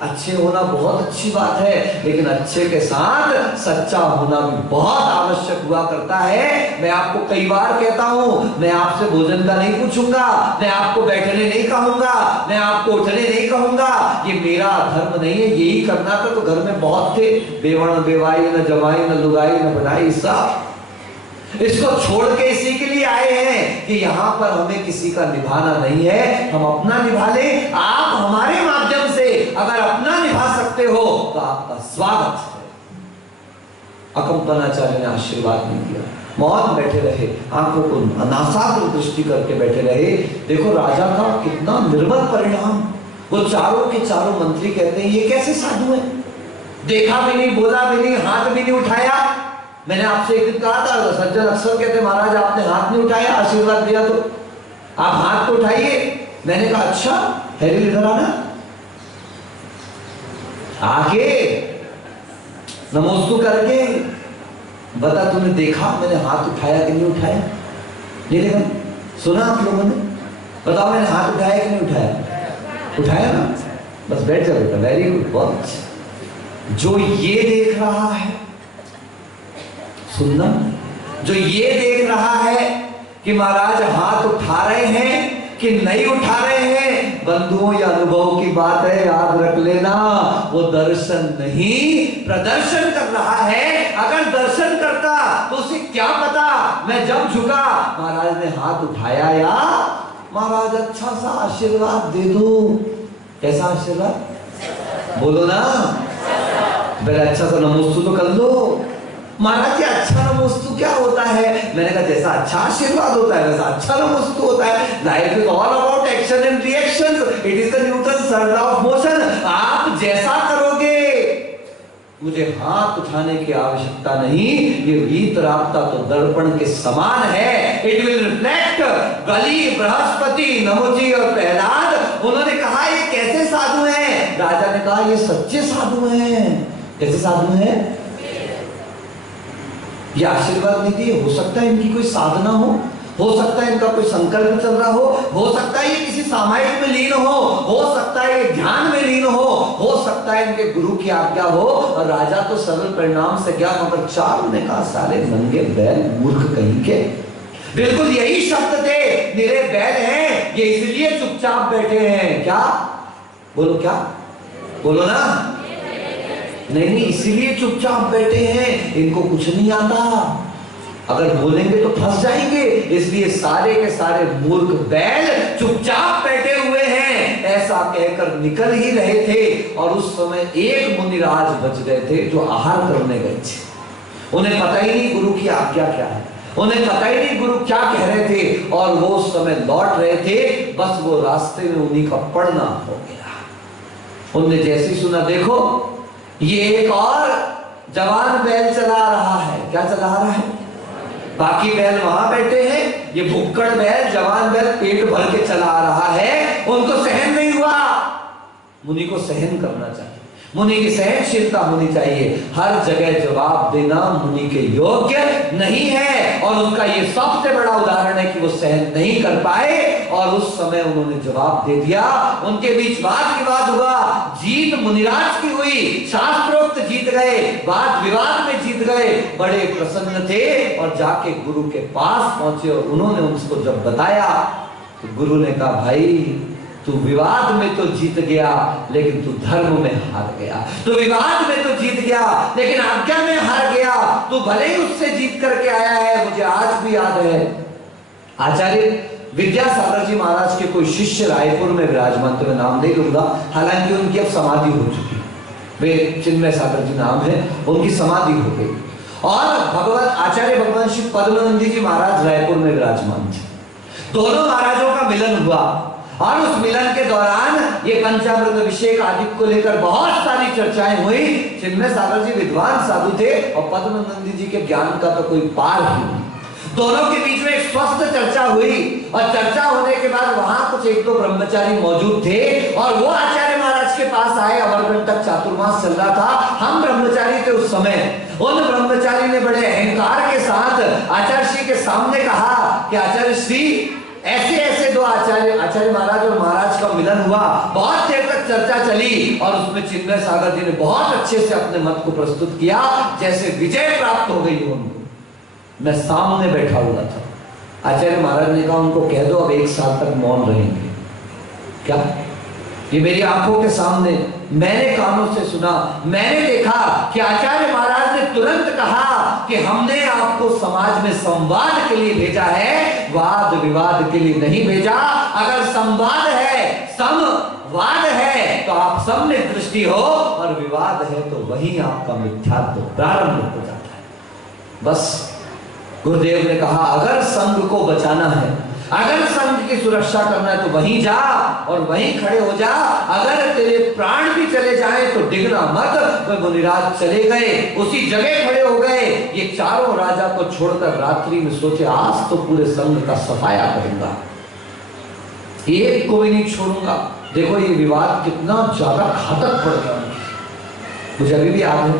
अच्छे होना बहुत अच्छी बात है, लेकिन अच्छे के साथ सच्चा होना भी बहुत आवश्यक हुआ करता है। मैं आपको कई बार कहता हूं, मैं आपसे भोजन का नहीं पूछूंगा, मैं आपको बैठने नहीं कहूंगा, मैं आपको उठने नहीं कहूंगा। ये मेरा धर्म नहीं है। यही करना था तो घर में बहुत थे, बेवण बेवाई, न जमाई, न लुगाई, न बनाई, सब इसको छोड़ के इसी के लिए आए हैं कि यहाँ पर हमें किसी का निभाना नहीं है, हम अपना निभा लें। आप हमारे माध्यम से अगर अपना निभा सकते हो तो आपका स्वागत है। अकंपनाचार्य ने आशीर्वाद नहीं दिया। मौन बैठे रहे, आंखों को अनासाग्र दृष्टि करके बैठे रहे। देखो राजा का कितना निर्मल परिणाम। वो चारों के चारों मंत्री कहते हैं ये कैसे साधु है, देखा भी नहीं, बोला भी नहीं, हाथ भी नहीं उठाया। मैंने आपसे एक दिन कहा था, सज्जन अक्सर कहते महाराज आपने हाथ नहीं उठाया, आशीर्वाद दिया तो आप हाथ तो उठाइए। मैंने कहा अच्छा हैरी इधर आना, आके नमोस्तु करके बता तूने देखा मैंने हाथ उठाया कि नहीं उठाया। ये देखा सुना आप लोगों ने, बताओ मैंने हाथ उठाया कि नहीं उठाया? उठाया ना, बस बैठ जाओ बेटा, वेरी गुड, बहुत अच्छा। जो ये देख रहा है, सुनना, जो ये देख रहा है कि महाराज हाथ उठा रहे हैं कि नहीं उठा रहे हैं, बंधुओं या अनुभव की बात है, याद रख लेना, वो दर्शन नहीं प्रदर्शन कर रहा है। अगर दर्शन करता तो उसे क्या पता मैं जब झुका महाराज ने हाथ उठाया या महाराज अच्छा सा आशीर्वाद दे दो। कैसा आशीर्वाद बोलो ना, पहले अच्छा सा नमोस्तु तो कर लो। महाराज ये अच्छा नमोस्तु क्या होता है? मैंने कहा जैसा अच्छा आशीर्वाद होता है वैसा अच्छा नमोस्तु होता है। Life is all about action and reactions, it is the Newton third law of motion. आप जैसा करोगे, मुझे हाथ उठाने की आवश्यकता नहीं, ये वीतरागता तो दर्पण के समान है, इट विल रिफ्लेक्ट। बलि, बृहस्पति, नमोजी और प्रहलाद, उन्होंने कहा ये कैसे साधु हैं? राजा ने कहा ये सच्चे साधु हैं। कैसे साधु हैं? ये आशीर्वाद नहीं दिए, हो सकता है इनकी कोई साधना हो सकता है इनका कोई संकल्प चल रहा हो सकता है ये किसी सामायिक में लीन हो सकता है ये ध्यान में लीन हो सकता है इनके गुरु की आज्ञा हो। और राजा तो सरल परिणाम से क्या, मगर चार ने कहा सारे नंगे बैल मूर्ख कहीं के। बिल्कुल यही शब्द थे, मेरे बैल हैं, ये इसलिए चुपचाप बैठे हैं। क्या बोलो, क्या बोलो ना, नहीं इसीलिए चुपचाप बैठे हैं, इनको कुछ नहीं आता, अगर बोलेंगे तो फंस जाएंगे, इसलिए सारे के सारे मूर्ख बैल चुपचाप बैठे हुए हैं। ऐसा कहकर निकल ही रहे थे और उस समय एक मुनिराज बच गए थे जो आहार करने गए थे। उन्हें पता ही नहीं गुरु की आज्ञा क्या है, उन्हें पता ही नहीं गुरु क्या कह रहे थे, और वो उस समय लौट रहे थे, बस वो रास्ते में उन्हीं का पड़ना हो गया। उनने जैसे ही सुना, देखो ये एक और जवान बैल चला रहा है। क्या चला रहा है? बाकी बैल वहां बैठे हैं, ये भुक्कड़ बैल, जवान बैल पेट भर के चला रहा है, उनको सहन नहीं हुआ। मुनि को सहन करना चाहिए, मुनि की सहनशीलता होनी चाहिए। हर जगह जवाब देना मुनि के योग्य नहीं है, और उनका ये सबसे बड़ा उदाहरण है कि वो सहन नहीं कर पाए और उस समय उन्होंने जवाब दे दिया। उनके बीच वाद विवाद हुआ, जीत मुनिराज की हुई, शास्त्रोक्त जीत गए, वाद विवाद में जीत गए, बड़े प्रसन्न थे और जाके गुरु के पास पहुंचे और उन्होंने उसको जब बताया तो गुरु ने कहा, भाई तू विवाद में तो जीत गया लेकिन तू धर्म में हार गया, तू विवाद में तो जीत गया लेकिन आज्ञा में हार गया। तू भले ही उससे जीत करके आया है, मुझे आज भी याद है आचार्य विद्यासागर जी महाराज के कोई शिष्य रायपुर में विराजमान, तो मैं नाम नहीं लूंगा, हालांकि उनकी अब समाधि हो चुकी, वे चिन्मय सागर जी नाम है, उनकी समाधि हो गई। और भगवत आचार्य भगवान श्री पद्मानंद जी महाराज रायपुर में विराजमान थे। दोनों महाराजों का मिलन हुआ और उस मिलन के दौरान ये पंचामृत अभिषेक आदि को लेकर बहुत सारी चर्चाएं हुई। चिन्मय सागर जी विद्वान साधु थे और पद्मानंद जी के ज्ञान का तो कोई पार ही नहीं। दोनों के बीच में एक स्वस्थ चर्चा हुई और चर्चा होने के बाद वहां कुछ एक दो ब्रह्मचारी मौजूद थे और वो आचार्य महाराज के पास आए। अमरकंटक चातुर्मास चल रहा था, हम ब्रह्मचारी थे उस समय। उन ब्रह्मचारी ने बड़े अहंकार के साथ आचार्य श्री के सामने कहा कि आचार्य श्री ऐसे ऐसे दो आचार्य महाराज और महाराज का मिलन हुआ, बहुत देर तक चर्चा चली और उसमें चिन्मय सागर जी ने बहुत अच्छे से अपने मत को प्रस्तुत किया, जैसे विजय प्राप्त हो गई उनको। मैं सामने बैठा हुआ था, आचार्य महाराज ने कहा उनको कह दो अब 1 साल तक मौन रहेंगे। क्या? ये मेरी आंखों के सामने, मैंने कानों से सुना, मैंने देखा कि आचार्य महाराज ने तुरंत कहा कि हमने आपको समाज में संवाद के लिए भेजा है, वाद विवाद के लिए नहीं भेजा। अगर संवाद है, समवाद है तो आप सम्यक दृष्टि हो, और विवाद है तो वही आपका मिथ्यात्व प्रारंभ हो जाता है। बस गुरुदेव ने कहा अगर संघ को बचाना है, अगर संघ की सुरक्षा करना है तो वहीं जा और वहीं खड़े हो जा। अगर तेरे प्राण भी चले जाएं तो डिगना मत। वह मुनिराज चले गए, उसी जगह खड़े हो गए। ये चारों राजा को छोड़कर रात्रि में सोचे आज तो पूरे संघ का सफाया करूंगा, एक को भी नहीं छोड़ूंगा। देखो ये विवाद कितना ज्यादा घातक पड़ गया मुझे अभी भी याद है।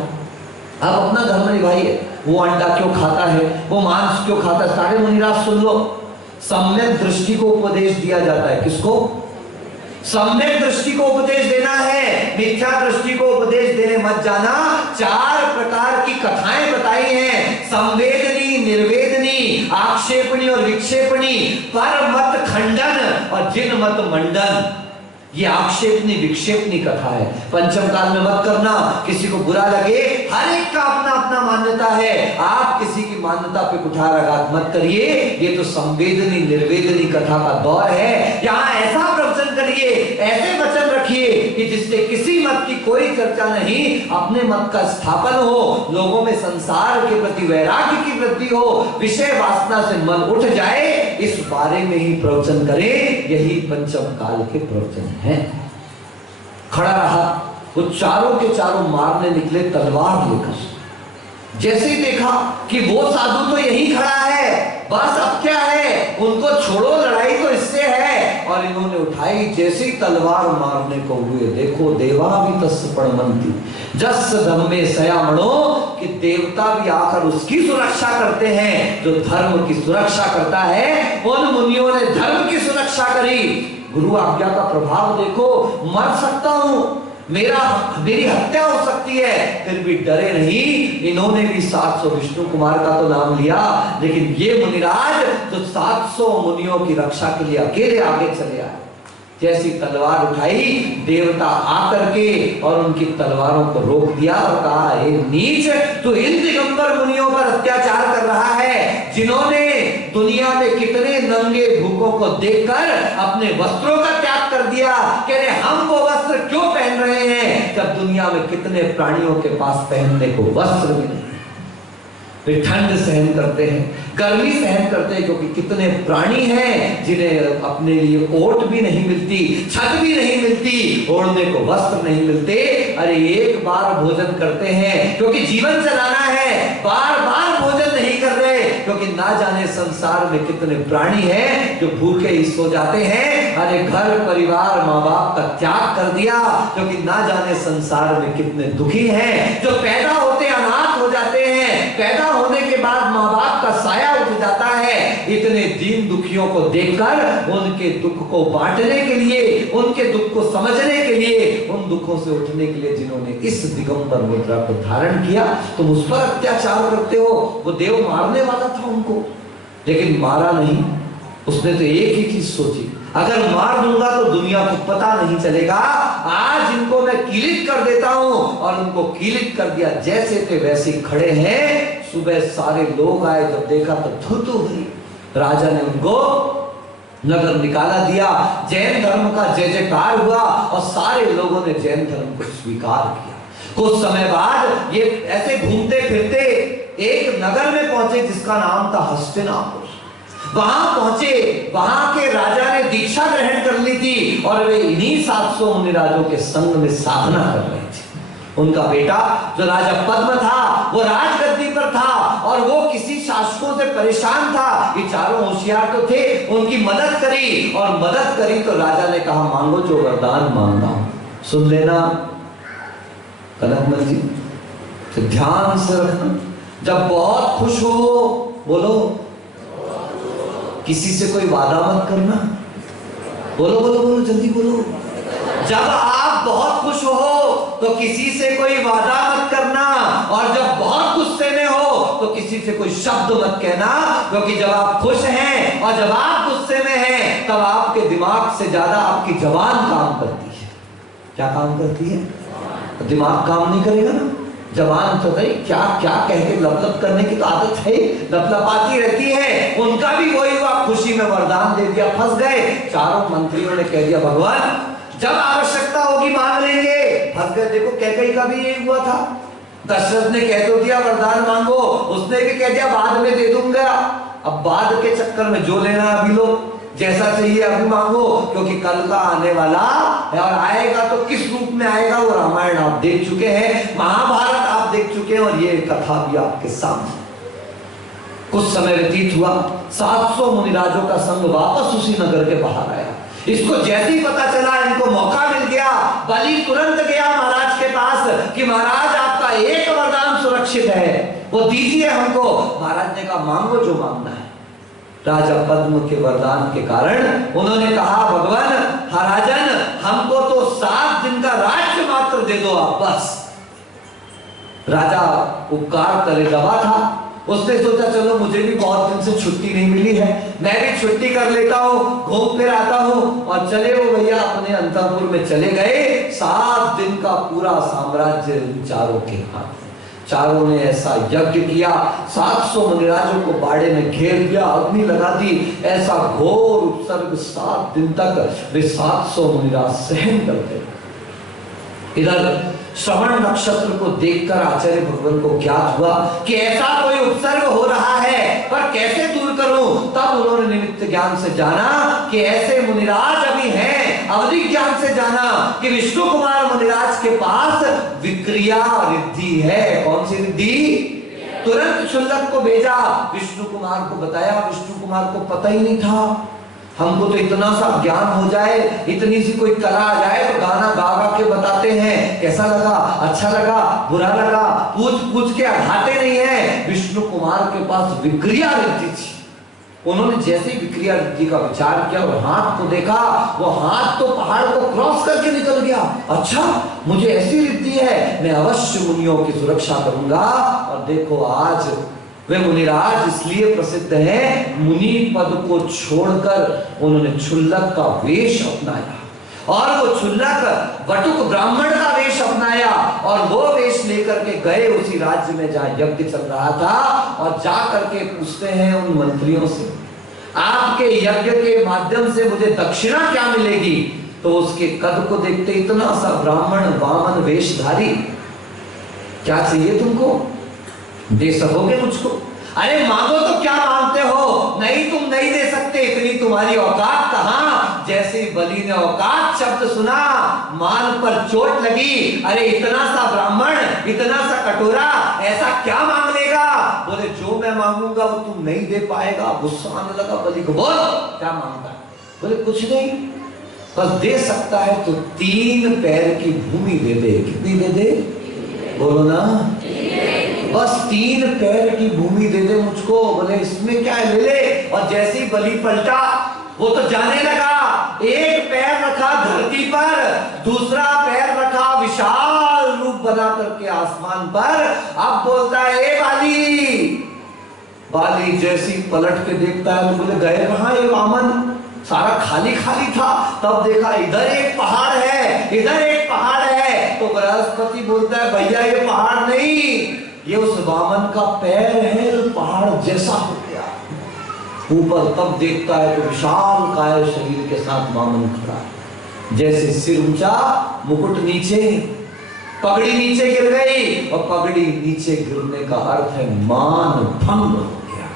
आप अपना धर्म निभाइए। वो अंडा क्यों खाता है, वो मांस क्यों खाता है, सारे मुनिराज सुन लो। सम्यक दृष्टि को उपदेश दिया जाता है। किसको? सम्यक दृष्टि को उपदेश देना है, मिथ्या दृष्टि को उपदेश देने मत जाना। 4 प्रकार की कथाएं बताई हैं, संवेदनी, निर्वेदनी, आक्षेपणी और विक्षेपणी, पर मत खंडन और जिन मत मंडन। ये आक्षेपनी विक्षेपनी कथा है। पंचम काल में मत करना, किसी को बुरा लगे, हर एक का अपना अपना मान्यता है, आप किसी की मान्यता पे कुठाराघात मत करिए। ये तो संवेदनी निर्वेदनी कथा का दौर है। यहाँ ऐसा प्रवचन करिए, ऐसे वचन रखिए कि जिससे किसी मत की कोई चर्चा नहीं, अपने मत का स्थापन हो, लोगों में संसार के प्रति वैराग्य की वृद्धि हो, विषय वासना से मन उठ जाए, इस बारे में ही प्रवचन करें। यही पंचम काल के प्रवचन है। खड़ा रहा, वो चारों के चारों मारने निकले तलवार लेकर। जैसे ही देखा कि वो साधु तो यही खड़ा है, बस अब क्या है, उनको छोड़ो, लड़ाई तो इससे है। और इन्होंने उठाई, जैसे ही तलवार मारने को हुए, देखो देवा भी तस्य पणमंती जस धम्मे सयामणो, कि देवता भी आकर उसकी सुरक्षा करते हैं जो धर्म की सुरक्षा करता है। उन मुनियों ने धर्म की सुरक्षा करी। गुरु आज्ञा का प्रभाव देखो, मर सकता हूं, मेरी हत्या हो सकती है, फिर भी डरे नहीं। इन्होंने भी 700 विष्णु कुमार का तो नाम लिया, लेकिन ये मुनिराज तो 700 मुनियों की रक्षा के लिए अकेले आगे चले आए। जैसी तलवार उठाई, देवता आकर के और उनकी तलवारों को रोक दिया और कहा, हे नीच, तू इन दिगंबर मुनियों पर अत्याचार कर रहा है, जिन्होंने दुनिया में कितने नंगे भूखों को देखकर अपने वस्त्रों का त्याग कर दिया। कह रहे हम वो वस्त्र क्यों पहन रहे हैं जब दुनिया में कितने प्राणियों के पास पहनने को वस्त्र भी नहीं। वे ठंड सहन करते हैं, गर्मी सहन करते हैं, क्योंकि कितने प्राणी हैं जिन्हें अपने लिए ओट भी नहीं मिलती, छत भी नहीं मिलती, ओढ़ने को वस्त्र नहीं मिलते। अरे एक बार भोजन करते हैं क्योंकि जीवन चलाना है, बार बार भोजन नहीं कर रहे, क्योंकि ना जाने संसार में कितने प्राणी हैं जो भूखे ही सो जाते हैं। अरे घर परिवार माँ बाप का त्याग कर दिया, क्योंकि ना जाने संसार में कितने दुखी हैं जो पैदा होते अनाथ हो जाते हैं, पैदा होने के बाद माँ बाप का साया उठ जाता है। इतने दीन दुखियों को देखकर उनके दुख को बांटने के लिए, उनके दुख को समझने के लिए, उन दुखों से उठने के लिए जिन्होंने इस दिगंबर मुद्रा को धारण किया, तुम उस पर अत्याचार करते हो। वो देव मारने वाला था उनको, लेकिन मारा नहीं। उसने तो एक ही चीज सोची, अगर मार दूंगा तो दुनिया को पता नहीं चलेगा, आज इनको मैं कीलित कर देता हूं। और उनको कीलित कर दिया, जैसे थे वैसे खड़े हैं। सुबह सारे लोग आए, जब देखा तो थू हुई। राजा ने उनको नगर निकाला दिया। जैन धर्म का जय जयकार हुआ और सारे लोगों ने जैन धर्म को स्वीकार किया। कुछ समय बाद ये ऐसे घूमते फिरते एक नगर में पहुंचे जिसका नाम था हस्तिनापुर। वहां पहुंचे, वहां के राजा ने दीक्षा ग्रहण कर ली थी और वे इन्हीं 700 मुनिराजों के संग में साधना कर रहे थे। उनका बेटा जो राजा पद्म था वो राजगद्दी पर था और वो किसी शासकों से परेशान था। ये चारों होशियार तो थे, उनकी मदद करी और मदद करी तो राजा ने कहा मांगो जो वरदान मांगता हूं। सुन लेना कनकमल जी, तो ध्यान से रखना। जब बहुत खुश हो, बोलो, किसी से कोई वादा मत करना। बोलो बोलो बोलो, जल्दी बोलो। जब आप बहुत खुश हो तो किसी से कोई वादा मत करना, और जब बहुत गुस्से में हो तो किसी से कोई शब्द मत कहना, क्योंकि जब आप खुश हैं और जब आप गुस्से में हैं तब आपके दिमाग से ज्यादा आपकी जबान काम करती है। क्या काम करती है? दिमाग काम नहीं करेगा ना, जबान तो नहीं, क्या क्या कह के लपलप करने की तो आदत है, लपलपाती रहती है। उनका भी वही हुआ, खुशी में वरदान दे दिया, फंस गए। चारों मंत्रियों ने कह दिया भगवान जब आवश्यकता होगी मांग लेंगे, फंस गए। देखो कैकई का भी यही हुआ था, दशरथ ने कह तो दिया वरदान मांगो, उसने भी कह दिया बाद में दे दूंगा। अब बाद के चक्कर में जो लेना अभी लो, जैसा चाहिए अभी मांगो, क्योंकि कल का आने वाला है और आएगा तो किस रूप में आएगा वो रामायण आप देख चुके हैं, महाभारत आप देख चुके हैं और ये कथा भी आपके सामने। कुछ समय व्यतीत हुआ, 700 मुनिराजों का संग वापस उसी नगर के बाहर आया। इसको जैसे ही पता चला इनको मौका मिल गया, बलि तुरंत गया महाराज के पास कि महाराज आपका एक वरदान सुरक्षित है, वो दीजिए हमको। महाराज ने कहा मांगो जो मांगना है। राजा पद्म के वरदान के कारण उन्होंने कहा भगवान राजन हमको तो 7 दिन का राज्य मात्र दे दो आप बस। राजा उपकार करे दबा था, उसने सोचा चलो मुझे भी बहुत दिन से छुट्टी नहीं मिली है, मैं भी छुट्टी कर लेता हूँ, घूम फिर आता हूँ। और चले वो भैया अपने अंतपुर में चले गए। 7 दिन का पूरा साम्राज्य चारों के हाथ, चारों ने ऐसा यज्ञ किया, 700 मुनिराजों को बाड़े में घेर दिया, अग्नि लगा दी, ऐसा घोर उत्सर्ग 7 दिन तक वे 700 मुनिराज सहन करते। इधर श्रवण नक्षत्र को देखकर आचार्य भगवान को ज्ञात हुआ कि ऐसा कोई उपसर्ग हो रहा है, पर कैसे दूर करूं। तब उन्होंने निमित्त ज्ञान से जाना कि ऐसे मुनिराज अभी हैं, अवधिक ज्ञान से जाना कि विष्णु कुमार मुनिराज के पास विक्रिया रिद्धि है। कौन सी रिद्धि? तुरंत शुल्लक को भेजा, विष्णु कुमार को बताया, विष्णु कुमार को पता ही नहीं था। हमको तो इतना सा ज्ञान हो जाए, इतनी सी कोई कला आ जाए तो गाना गा गा के बताते हैं, कैसा लगा, अच्छा लगा, बुरा लगा, पूछ पूछ के अघाते नहीं है। विष्णु कुमार के पास विक्रिया रिद्धि थी। उन्होंने जैसे ही विक्रिया रिद्धि का विचार किया और हाथ को देखा, वो हाथ तो पहाड़ को क्रॉस करके निकल गया। अच्छा मुझे ऐसी रिद्धि है, मैं अवश्य मुनियों की सुरक्षा करूंगा। और देखो आज वे मुनिराज इसलिए प्रसिद्ध हैं, मुनि पद को छोड़कर उन्होंने क्षुल्लक का वेश अपनाया और वो क्षुल्लक वटुक ब्राह्मण का वेश अपनाया और वो वेश लेकर के गए उसी राज्य में जहां यज्ञ चल रहा था। और जा करके पूछते हैं उन मंत्रियों से, आपके यज्ञ के माध्यम से मुझे दक्षिणा क्या मिलेगी? तो उसके कद को देखते इतना सा ब्राह्मण वामन वेशधारी, क्या चाहिए तुमको? दे सकोगे मुझको? अरे मांगो तो क्या मांगते हो? नहीं तुम नहीं दे सकते, इतनी तुम्हारी औकात कहां। जैसे बलि ने औकात शब्द सुना, मान पर चोट लगी। अरे इतना सा ब्राह्मण, इतना सा कटोरा, ऐसा क्या मांग लेगा? बोले जो मैं मांगूंगा वो तुम नहीं दे पाएगा। गुस्सा आने लगा बलि को, बोल क्या मांगता है? बोले कुछ नहीं, बस दे सकता है तो 3 पैर की भूमि दे दे। कितनी दे दे? बोलो ना, बस 3 पैर की भूमि दे दे मुझको। बोले इसमें क्या है, ले ले। और जैसे ही बलि पलटा, वो तो जाने लगा, एक पैर रखा धरती पर, दूसरा पैर रखा विशाल रूप बना करके आसमान पर। अब बोलता है ए बाली। बाली जैसी पलट के देखता है तो बोले गए कहां ये वामन? सारा खाली खाली था। तब देखा इधर एक पहाड़ है, इधर एक पहाड़ है। तो बृहस्पति बोलता है भैया ये पहाड़ नहीं, ये उस वामन का पैर है जो पहाड़ जैसा हो गया। ऊपर तब देखता है तो विशाल काय शरीर के साथ वामन खड़ा है, जैसे सिर ऊंचा, मुकुट नीचे, पगड़ी नीचे गिर गई। और पगड़ी नीचे गिरने का अर्थ है मान भंग हो गया।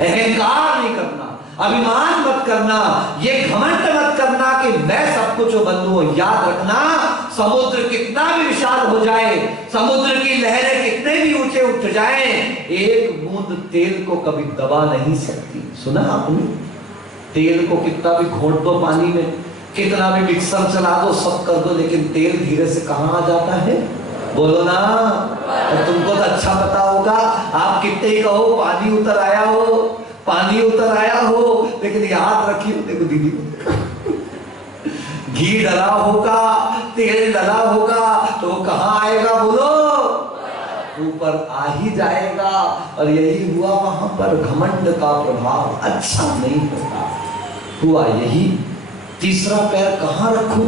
अहंकार नहीं करना, अभिमान मत करना, ये घमंड मत करना कि मैं सब कुछ बंधु। याद रखना, समुद्र कितना भी विशाल हो जाए, समुद्र की लहरें कितने भी ऊंचे उठ जाएं, एक बूंद तेल को कभी दबा नहीं सकती। सुना आपने? तेल को कितना भी घोट दो पानी में, कितना भी मिक्सर चला दो, सब कर दो, लेकिन तेल धीरे से कहां आ जाता है? बोलो ना। और तुमको तो अच्छा पता होगा, आप कितने ही कहो पानी उतर आया हो, पानी उतर आया हो, लेकिन याद रखिए, देखो दीदी घी डला होगा, तेल डला होगा, तो वो कहां आएगा? बोलो, ऊपर आ ही जाएगा। और यही हुआ वहां पर, घमंड का प्रभाव अच्छा नहीं होता। हुआ यही। तीसरा पैर कहां रखूं?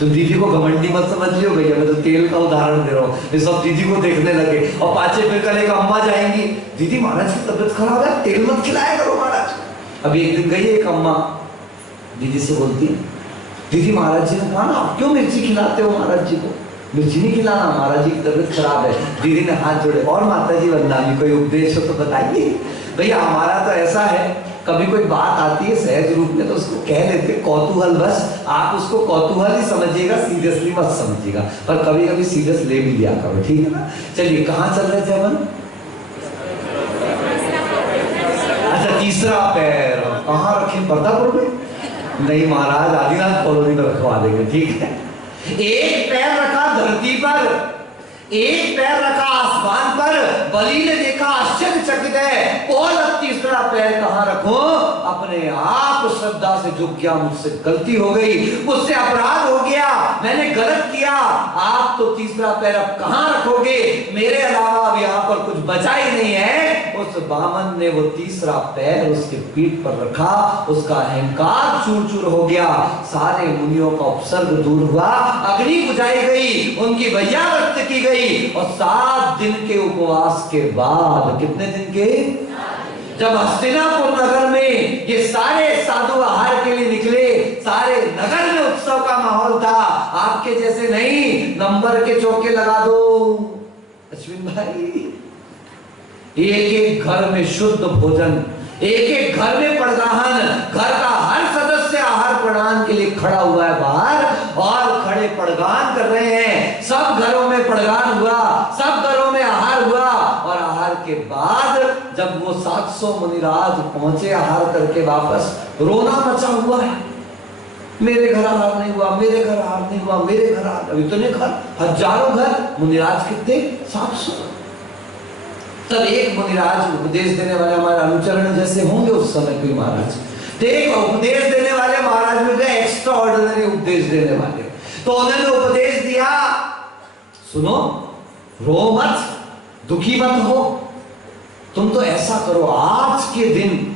तो दीदी को घमंडी मत समझ लियो भैया, मैं तो तेल का उदाहरण दे रहा हूँ। ये सब दीदी को देखने लगे और पांचे फिर कल एक अम्मा जाएंगी, दीदी महाराज की तबीयत खराब है, तेल मत खिलाया करो महाराज। अभी एक दिन गई एक अम्मा, दीदी से बोलती, दीदी महाराज जी ने कहा ना आप क्यों मिर्ची खिलाते हो महाराज जी को? मिर्ची नहीं खिलाना, महाराज जी की तबीयत खराब है। दीदी ने हाथ जोड़े, और माता जी वंदनानी कोई उपदेश हो तो बताइए। भैया हमारा तो ऐसा है, कभी कोई बात आती है सहज रूप में तो उसको कह देते कौतूहल, बस आप उसको कौतूहल ही समझिएगा, सीरियसली मत समझिएगा, पर कभी कभी सीरियस ले भी लिया करो, ठीक है ना। चलिए कहाँ चल रहे थे अपन? अच्छा, तीसरा पैर कहाँ रखें? पर्दापुर में? नहीं महाराज, आदिनाथ कॉलोनी में रखवा देंगे, ठीक है। एक पैर रखा धरती पर, एक पैर रखा आसमान पर। बलि ने देखा, आश्चर्यचकित है, और तीसरा पैर कहां रखो? अपने आप श्रद्धा से झुक गया, मुझसे गलती हो गई, मुझसे अपराध हो गया, मैंने गलत किया। आप तो तीसरा पैर अब कहां रखोगे? मेरे अलावा अब यहाँ पर कुछ बचा ही नहीं है। उस बामन ने वो तीसरा पैर उसके पीठ पर रखा, उसका अहंकार चूर चूर हो गया, सारे मुनियों का उपसर्ग दूर हुआ, अग्नि बुझाई गई, उनकी भैया व्यक्त की गई। और 7 दिन के उपवास के बाद, कितने दिन के? जब हस्तिनापुर नगर में ये सारे साधु आहार के लिए निकले, सारे नगर में उत्सव का माहौल था। आपके जैसे नहीं नंबर के चौके लगा दो अश्विन भाई, एक एक घर में शुद्ध भोजन, एक एक घर में पड़गाहन, घर का हर सदस्य आहार प्रदान के लिए खड़ा हुआ है बाहर, और खड़े पड़गान कर रहे हैं। सब घरों में पड़गान हुआ, सब घरों में आहार हुआ, और आहार के बाद जब वो 700 मुनिराज पहुंचे आहार करके वापस, रोना मचा हुआ है, मेरे घर आहार नहीं हुआ, मेरे घर आहार नहीं हुआ, मेरे घर आहार। इतने घर, हजारों घर, मुनिराज कितने? 700। तब एक मुनिराज उपदेश देने वाले, हमारे अनुचरण जैसे होंगे उस समय कोई महाराज, एक उपदेश देने वाले महाराज में गए, एक्स्ट्रा ऑर्डिनरी उपदेश देने वाले। तो उन्होंने उपदेश दिया, सुनो, रो मत, दुखी मत हो, तुम तो ऐसा करो, आज के दिन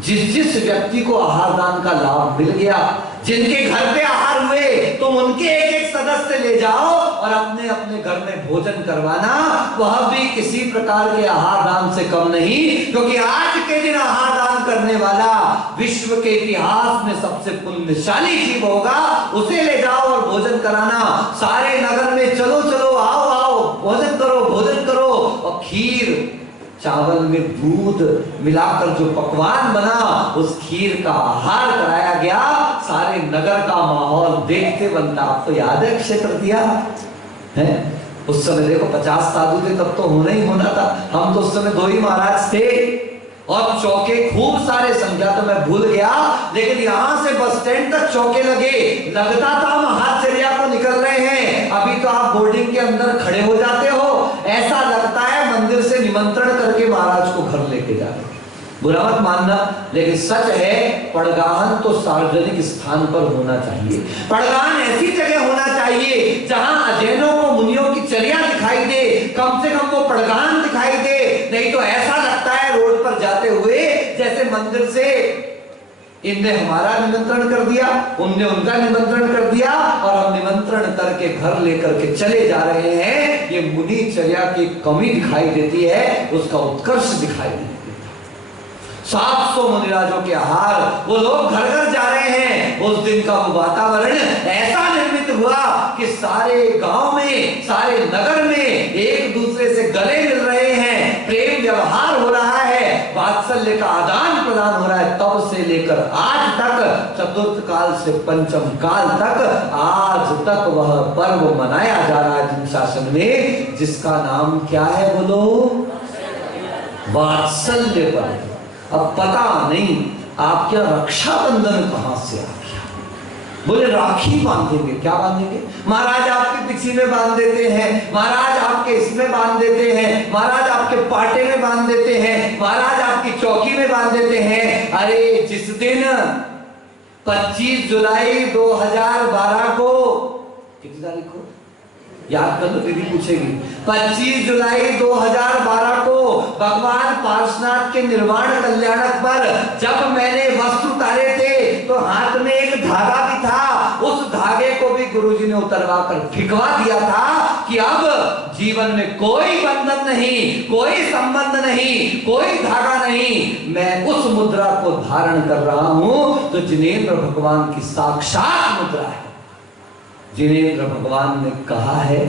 जिस जिस व्यक्ति को आहार दान का लाभ मिल गया, जिनके घर पे आहार हुए, तुम उनके एक एक सदस्य ले जाओ और अपने अपने घर में भोजन करवाना। वह भी किसी प्रकार के आहार दान से कम नहीं, क्योंकि आज के दिन आहार दान करने वाला विश्व के इतिहास में सबसे पुण्यशाली जीव होगा, उसे ले जाओ और भोजन कराना। सारे नगर में चलो चलो, आओ आओ, भोजन करो, भोजन करो। और खीर, चावल में दूध मिलाकर जो पकवान बना, उस खीर का आहार कराया गया। सारे नगर का माहौल देखते बनता। आपको याद है क्षेत्र दिया है? उस समय देखो 50 साधु थे, तब तो होना ही होना था। हम तो उस समय 2 ही महाराज थे, और चौके खूब सारे, संख्या तो मैं भूल गया, लेकिन यहां से बस स्टैंड तक चौके लगे, लगता था हम हाथचर्या को निकल रहे हैं। अभी तो आप बोर्डिंग के अंदर खड़े हो जाते हो, ऐसा लगता है मंदिर से निमंत्रण करके महाराज को घर लेके जा रहे। बुरा मत मानना, लेकिन सच है, पड़गाहन तो सार्वजनिक स्थान पर होना चाहिए। पड़गाहन ऐसी जगह होना चाहिए जहां अजैनों को मुनियों की चर्या दिखाई दे, कम से कम वो पड़गाहन दिखाई दे। नहीं तो ऐसा लगता है रोड पर जाते हुए जैसे मंदिर से इनने हमारा निमंत्रण कर दिया, उनने उनका निमंत्रण कर दिया, और हम निमंत्रण करके घर लेकर के चले जा रहे हैं। ये मुनि चर्या की कमी दिखाई देती है, उसका उत्कर्ष दिखाई देता है। 700 मुनिराजों के आहार, वो लोग घर घर जा रहे हैं। उस दिन का वो वातावरण ऐसा निर्मित हुआ कि सारे गांव में, सारे नगर में एक दूसरे से गले मिल रहे हैं, प्रेम व्यवहार हो रहा है, वात्सल्य का आदान प्रदान हो रहा है। तब से लेकर आज तक, चतुर्थ काल से पंचम काल तक, आज तक वह पर्व मनाया जा रहा है जिन शासन में, जिसका नाम क्या है बोलो? वात्सल्य पर्व। अब पता नहीं आपका रक्षाबंधन कहां से आ गया। बोले राखी बांधेंगे, क्या बांधेंगे? महाराज आपके पिछी में बांध देते हैं, महाराज आपके इसमें बांध देते हैं, महाराज आपके पाटे में बांध देते हैं, महाराज आपकी चौकी में बांध देते हैं। अरे जिस दिन 25 जुलाई 2012 को, कितनी तारीख को याद कर लो, दीदी पूछेगी। 25 जुलाई 2012 को भगवान पार्श्वनाथ के निर्वाण कल्याणक पर जब मैंने वस्त्र उतारे थे, तो हाथ में एक धागा भी था। उस धागे को भी गुरुजी ने उतरवा कर फिकवा दिया था कि अब जीवन में कोई बंधन नहीं, कोई संबंध नहीं, कोई धागा नहीं। मैं उस मुद्रा को धारण कर रहा हूं, तो जिनेंद्र भगवान की साक्षात मुद्रा है। जिनेंद्र भगवान ने कहा है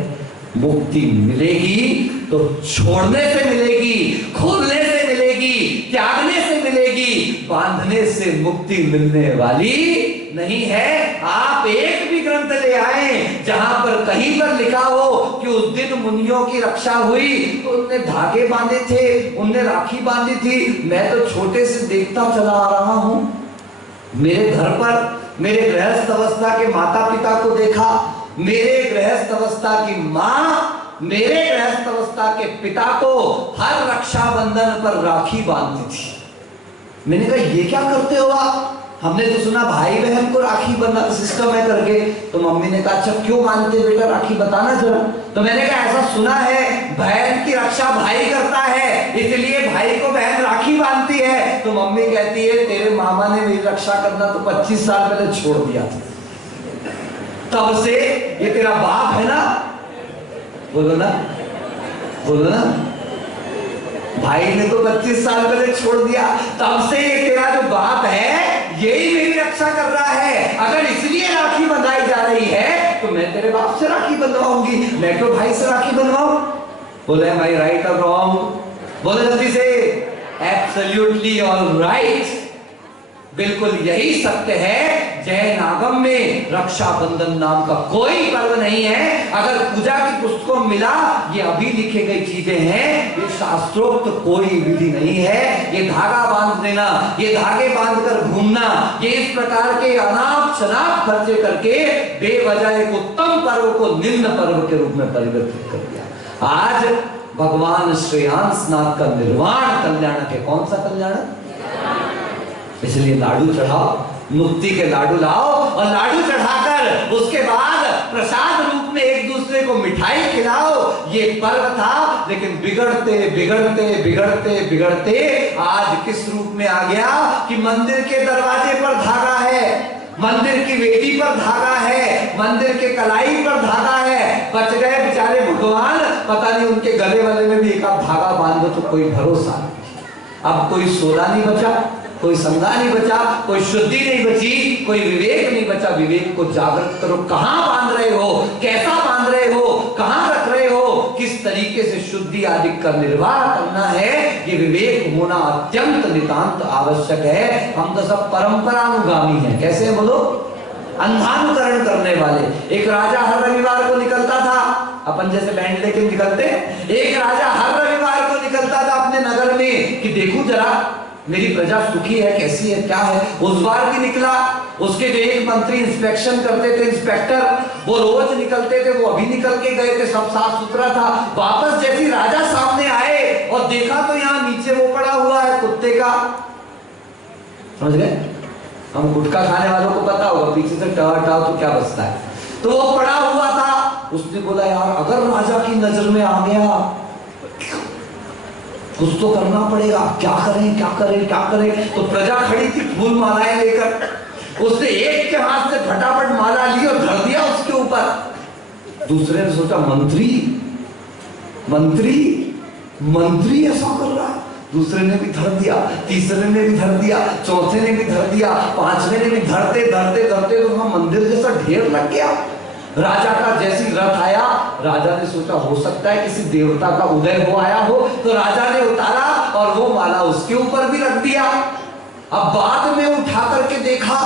मुक्ति मिलेगी तो छोड़ने से मिलेगी, खोलने से मिलेगी, त्यागने से मिलेगी, बांधने से मुक्ति मिलने वाली नहीं है। आप एक भी ग्रंथ ले आए जहां पर कहीं पर लिखा हो कि उस दिन मुनियों की रक्षा हुई तो उनने धागे बांधे थे, उनने राखी बांधी थी। मैं तो छोटे से देखता चला आ रहा हूं, मेरे घर पर मेरे गृहस्थ अवस्था के माता पिता को देखा, मेरे गृहस्थ अवस्था की माँ मेरे गृहस्थ अवस्था के पिता को हर रक्षाबंधन पर राखी बांधती थी। मैंने कहा ये क्या करते हो आप? हमने तो सुना भाई बहन को राखी बंधना सिस्टम है करके। तो मम्मी ने कहा अच्छा क्यों बांधते बेटा, राखी बताना जरा। तो मैंने कहा ऐसा सुना है बहन की रक्षा भाई करता है, इसलिए भाई को बहन राखी बांधती है। तो मम्मी कहती है तेरे मामा ने मेरी रक्षा करना तो 25 साल पहले छोड़ दिया था, तब से ये तेरा बाप है ना, बोलो ना, बोलो ना, भाई ने तो 25 साल पहले छोड़ दिया, तब से ये तेरा जो बाप है यही मेरी रक्षा कर रहा है। अगर इसलिए राखी बंधाई जा रही है तो मैं तेरे बाप से राखी बंधवाऊंगी, मैं क्यों भाई से राखी बंधवाऊं? बोले एम आई राइट और रॉन्ग? बोले जल्दी से। एब्सोल्युटली ऑलराइट, बिल्कुल यही सत्य है। जैन आगम में रक्षाबंधन नाम का कोई पर्व नहीं है। अगर पूजा की पुस्तकों में मिला ये अभी लिखी गई चीजें हैं, ये शास्त्रोक्त कोई विधि नहीं है। ये धागा बांध देना, ये धागे बांधकर घूमना, ये इस प्रकार के अनाप शनाप खर्चे करके बेवजह एक उत्तम पर्व को निम्न पर्व के रूप में परिवर्तित कर दिया। आज भगवान श्रेयांसनाथ का निर्वाण कल्याण है। कौन सा कल्याण? इसलिए लाडू चढ़ाओ, मुक्ति के लाडू लाओ और लाडू चढ़ाकर उसके बाद प्रसाद रूप में एक दूसरे को मिठाई खिलाओ। ये पर्व था, लेकिन बिगड़ते बिगड़ते बिगड़ते बिगड़ते आज किस रूप में आ गया कि मंदिर के दरवाजे पर धागा है, मंदिर की वेदी पर धागा है, मंदिर के कलाई पर धागा है। बच गए बेचारे भगवान, पता नहीं उनके गले वाले में भी एक आध धागा बांध दो तो कोई भरोसा नहीं। अब कोई सोना नहीं बचा, कोई संगा नहीं बचा, कोई शुद्धि नहीं बची, कोई विवेक नहीं बचा। विवेक को जागृत करो, कहां बांध रहे हो, कैसा बांध रहे हो, कहां रख रहे हो, किस तरीके से शुद्धि आदि का निर्वाह करना है, ये विवेक होना अत्यंत नितांत आवश्यक है। हम तो सब परंपरानुगामी हैं। कैसे है बोलो? अंधानुकरण करने वाले। एक राजा हर रविवार को निकलता था, अपन जैसे बैंड लेके निकलते, एक राजा हर रविवार को निकलता था अपने नगर में कि देखूं जरा मेरी प्रजा सुखी है, कैसी है, क्या है। उस बार भी निकला, उसके जो एक मंत्री इंस्पेक्शन करते थे, इंस्पेक्टर, वो रोज निकलते थे, वो अभी निकल के गए थे, सब साफ सुथरा था। वापस जैसी राजा सामने आए और देखा तो यहाँ नीचे वो पड़ा हुआ है कुत्ते का, समझ गए? हम गुटखा खाने वालों को पता होगा पीछे से टवा टवा तो क्या बचता है, तो वो पड़ा हुआ था। उसने बोला यार अगर राजा की नजर में आ गया कुछ तो करना पड़ेगा, क्या करें क्या करें क्या करें। तो प्रजा खड़ी थी फूल मालाएं लेकर, उसने एक के हाथ से फटाफट माला ली और धर दिया उसके ऊपर। दूसरे ने सोचा मंत्री मंत्री मंत्री ऐसा कर रहा है, दूसरे ने भी धर दिया, तीसरे ने भी धर दिया, चौथे ने भी धर दिया, पांचवे ने भी धरते धरते धरते तो वहां मंदिर जैसा ढेर लग गया। राजा का जैसी रथ आया, राजा ने सोचा हो सकता है किसी देवता का उदय हो आया हो, तो राजा ने उतारा और वो माला उसके ऊपर भी रख दिया। अब बाद में उठा करके देखा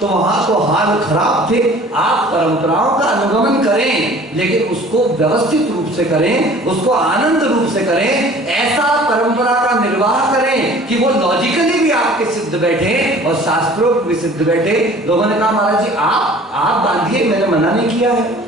तो वहां तो हाल खराब थे। आप परंपराओं का अनुगमन करें, लेकिन उसको व्यवस्थित रूप से करें, उसको आनंद रूप से करें, ऐसा परंपरा का निर्वाह करें कि वो लॉजिकली भी आपके सिद्ध बैठे और शास्त्रोक्त भी सिद्ध बैठे। लोगों ने कहा महाराज जी आप बांधिए, मैंने मना नहीं किया है,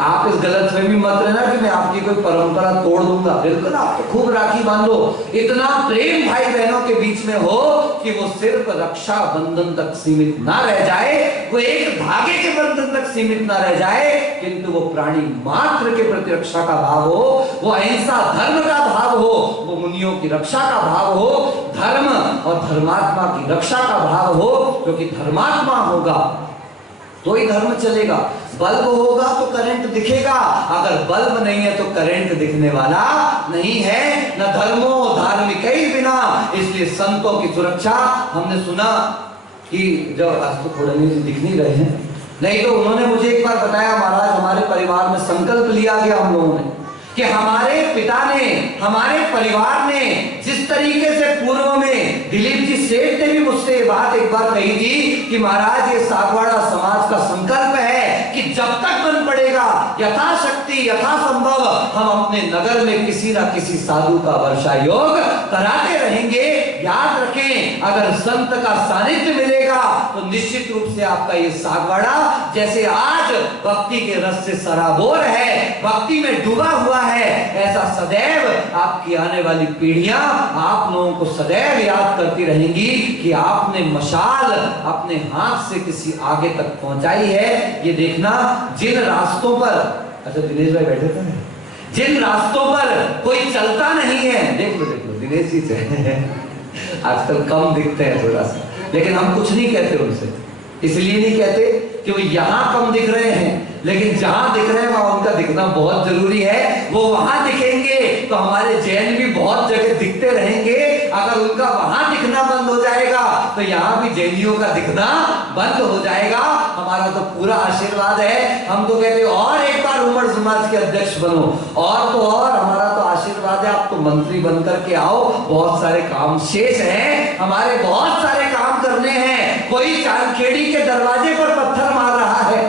आप इस गलतफहमी मत रहना कि मैं आपकी कोई परंपरा तोड़ दूंगा। बिल्कुल आप तो खूब राखी बांधो, इतना प्रेम भाई बहनों के बीच में हो कि वो सिर्फ रक्षा बंधन तक सीमित ना रह जाए, वो एक धागे के बंधन तक सीमित ना रह जाए, किंतु वो प्राणी मात्र के प्रति रक्षा का भाव हो, वो अहिंसा धर्म का भाव हो, वो मुनियों की रक्षा का भाव हो, धर्म और धर्मात्मा की रक्षा का भाव हो। क्योंकि धर्मात्मा होगा तो ही धर्म चलेगा। बल्ब होगा तो करंट दिखेगा, अगर बल्ब नहीं है तो करंट दिखने वाला नहीं है। न धर्मो धार्मिक ही बिना, इसलिए संतों की सुरक्षा। हमने सुना कि जब आज तो थोड़े दिख नहीं रहे हैं, नहीं तो उन्होंने मुझे एक बार बताया, महाराज हमारे परिवार में संकल्प लिया गया हम लोगों ने कि हमारे पिता ने, हमारे परिवार ने जिस तरीके से पूर्व में दिलीप जी सेठ ने भी मुझसे ये बात एक बार कही थी कि महाराज ये सागवाड़ा समाज का संकल्प है कि जब तक मन पड़ेगा यथाशक्ति यथासंभव हम अपने नगर में किसी ना किसी साधु का वर्षा योग कराते रहेंगे। याद रखें, अगर संत का सानिध्य मिलेगा तो निश्चित रूप से आपका ये सागवाड़ा जैसे आज भक्ति के रस से सराबोर है, भक्ति में डूबा हुआ है, ऐसा सदैव आपकी आने वाली पीढ़ियां आप लोगों को सदैव याद करती रहेंगी कि आपने मशाल अपने हाथ से किसी आगे तक पहुंचाई है। ये देखना, जिन रास्तों पर, अच्छा दिनेश भाई बैठे थे, जिन रास्तों पर कोई चलता नहीं है, देख लो दिनेश जी से आजकल कम दिखते हैं थोड़ा सा, लेकिन हम कुछ नहीं कहते उनसे, इसलिए नहीं कहते कि वो यहाँ कम दिख रहे हैं, लेकिन जहां दिख रहे हैं वहां उनका दिखना बहुत जरूरी है। वो वहां दिखेंगे तो हमारे जैन भी बहुत जगह दिखते रहेंगे। अगर उनका वहां दिखना बंद हो जाएगा तो यहाँ भी जैनियों का दिखना बंद हो जाएगा। हमारा तो पूरा आशीर्वाद है, हम तो कहते और एक बार उमड़ समाज के अध्यक्ष बनो, और तो और हमारा तो आशीर्वाद है, आप तो मंत्री बन करके आओ, बहुत सारे काम शेष हैं, हमारे बहुत सारे काम करने हैं। कोई चांदखेड़ी के दरवाजे पर पत्थर मार रहा है,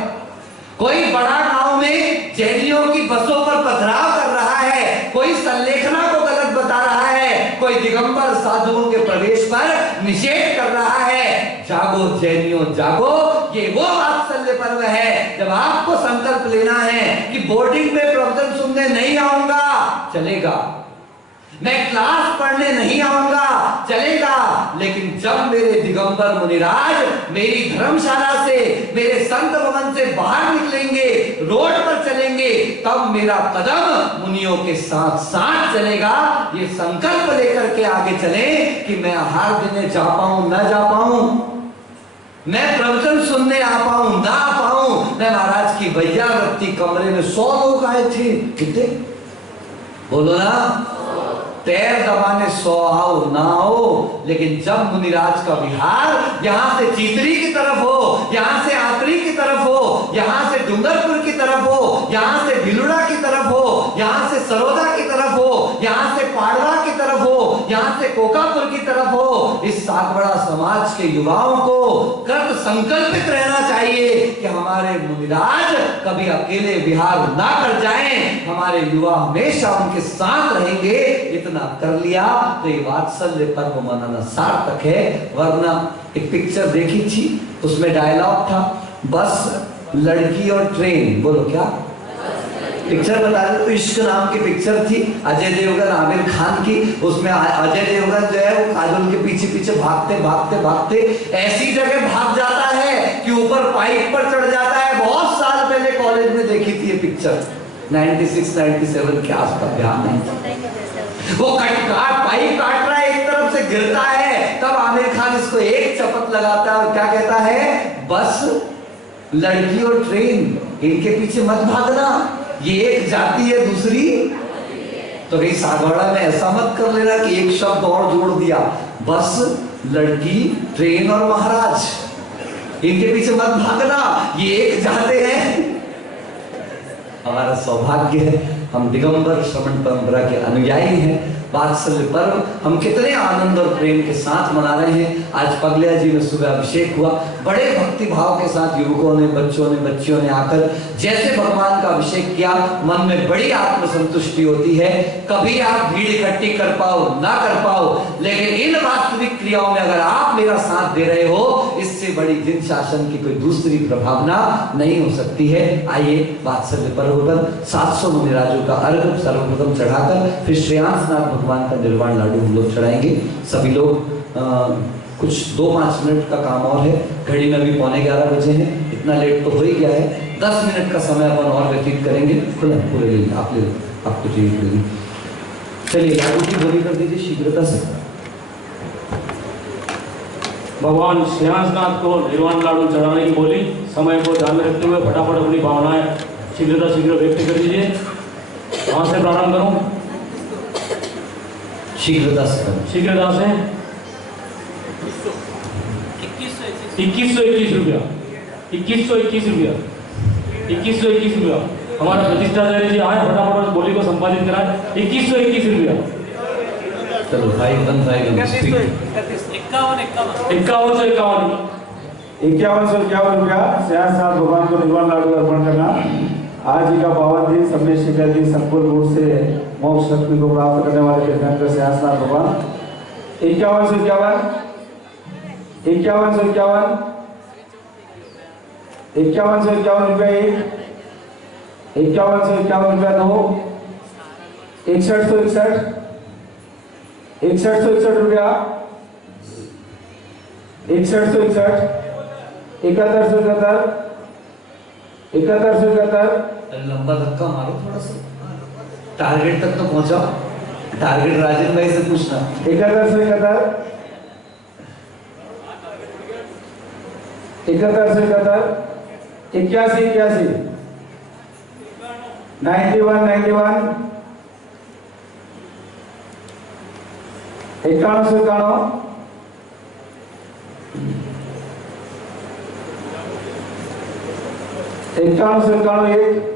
कोई बड़ा गांव में जैनियों की बसों पर पथराव कर रहा है, कोई संलेखना को गलत बता रहा है, कोई दिगंबर साधुओं के प्रवेश पर निषेध कर रहा है। जागो जैनियों जागो, ये वो वात्सल्य पर्व है जब आपको संकल्प लेना है कि बोर्डिंग में प्रवचन सुनने नहीं आऊंगा, चलेगा, मैं क्लास पढ़ने नहीं आऊंगा, चलेगा, लेकिन जब मेरे दिगंबर मुनिराज मेरी धर्मशाला से, मेरे संत भवन से बाहर निकलेंगे, रोड पर चलेंगे, तब मेरा कदम मुनियों के साथ साथ चलेगा। ये संकल्प लेकर के आगे चले कि मैं हर दिन जा पाऊं ना जा पाऊं, मैं प्रवचन सुनने आ पाऊं ना आ पाऊं। मैं महाराज की वैयावृत्ति कमरे में 100 लोग आए थे, कितने बोलो ना, पैर दबाने 100 आओ ना हो, लेकिन जब मुनिराज का विहार यहाँ से चीतरी की तरफ हो, यहाँ से आतरी की तरफ हो, यहाँ से डूंगरपुर की तरफ हो, यहाँ से भिलुड़ा की तरफ हो, यहाँ से सरोदा की तरफ हो, यहाँ से पाड़वा की तरफ हो, यहाँ से कोकापुर की तरफ हो, इस सागवाड़ा समाज के युवाओं को कृत संकल्पित रहना चाहिए कि हमारे मुनिराज कभी अकेले विहार ना कर जाएं, हमारे युवा हमेशा उनके साथ रहेंगे। इतना कर लिया तो ये वात्सल्य पर्व मनाना सार्थक है। वरना एक पिक्चर देखी थी, उसमें डायलॉग था, बस लड़की और ट्रेन, बोलो क्या पिक्चर बता रहे तो इश्क नाम की पिक्चर थी, अजय देवगन आमिर खान की। उसमें अजय देवगन जो है वो काजोल के पीछे पीछे भागते भागते भागते ऐसी जगह भाग जाता है कि ऊपर पाइप पर चढ़ जाता है। बहुत साल पहले कॉलेज में देखी थी ये पिक्चर, 96-97 के आसपास, ध्यान नहीं, वो पाइप काट रहा है, एक तरफ से गिरता है, तब आमिर खान इसको एक चपत लगाता है और क्या कहता है, बस लड़की और ट्रेन, इनके पीछे मत भागना, ये एक जाति है दूसरी। तो कहीं सागवाड़ा में ऐसा मत कर लेना कि एक शब्द और जोड़ दिया, बस लड़की ट्रेन और महाराज, इनके पीछे मत भागना, ये एक जाते हैं। हमारा सौभाग्य है, हम दिगंबर श्रवण परंपरा के अनुयायी हैं। वात्सल्य पर्व हम कितने आनंद और प्रेम के साथ मना रहे हैं। आज पगलिया जी में सुबह अभिषेक हुआ, बड़े भक्ति भाव के साथ युवकों ने, बच्चों ने, बच्चियों ने आकर जैसे भगवान का अभिषेक किया, मन में बड़ी आत्मसंतुष्टि होती है। कभी आप भीड़ इकट्ठी कर पाओ ना कर पाओ, लेकिन इन वास्तविक क्रियाओं में अगर आप मेरा साथ दे रहे हो, इससे बड़ी जिन शासन की कोई दूसरी प्रभावना नहीं हो सकती है। आइए वात्सल्य पर्व पर 700 मुनिराजों का अर्घ सर्वप्रथम चढ़ाकर फिर श्रेयांसनाथ भगवान का निर्वाण लाडू हम लोग चढ़ाएंगे। सभी लोग कुछ 2-5 मिनट का काम और है, घड़ी में अभी 11:15 बजे हैं, इतना लेट तो हो ही गया है, 10 मिनट का समय अपन और व्यतीत करेंगे। खुला पूरे ले आप, ले आपको चाहिए, चलिए लाडू की बोली कर दीजिए शीघ्रता से। भगवान श्रेयांसनाथ को निर्वाण लाडू चढ़ाने की बोली, समय को ध्यान में रखते हुए फटाफट अपनी भावनाएं शीघ्र व्यक्त कर दीजिए। कहाँ से प्रारंभ करूं? शीघ्रता से 2121 रुपया। 2121 रुपया, 2121 रुपया। हमारा प्रतिष्ठाचार्य जी आए, फटाफट उस बोली को संपादित कराए। 2121 रुपया। चलो 5151 5151 5151 रुपया श्यामनाथ भगवान को निर्वाण लाडू अर्पण करना। आज ही का पावन दिन, सबने शिकायत संपूर्ण रूप से मोक्ष शक्ति को प्राप्त करने वाले तीर्थंकर श्यामनाथ भगवान। 5151 5151 5151 रुपया एक, 5151 रुपया दो, 6161 6161 रुपया, 6161 7171 7171 लंबा धक्का मारो थोड़ा सा, टारगेट तक तो पहुंचाओ। टारगेट राजन भाई से पूछना। 7171 7171 81 81 91 91 91 91 91 एक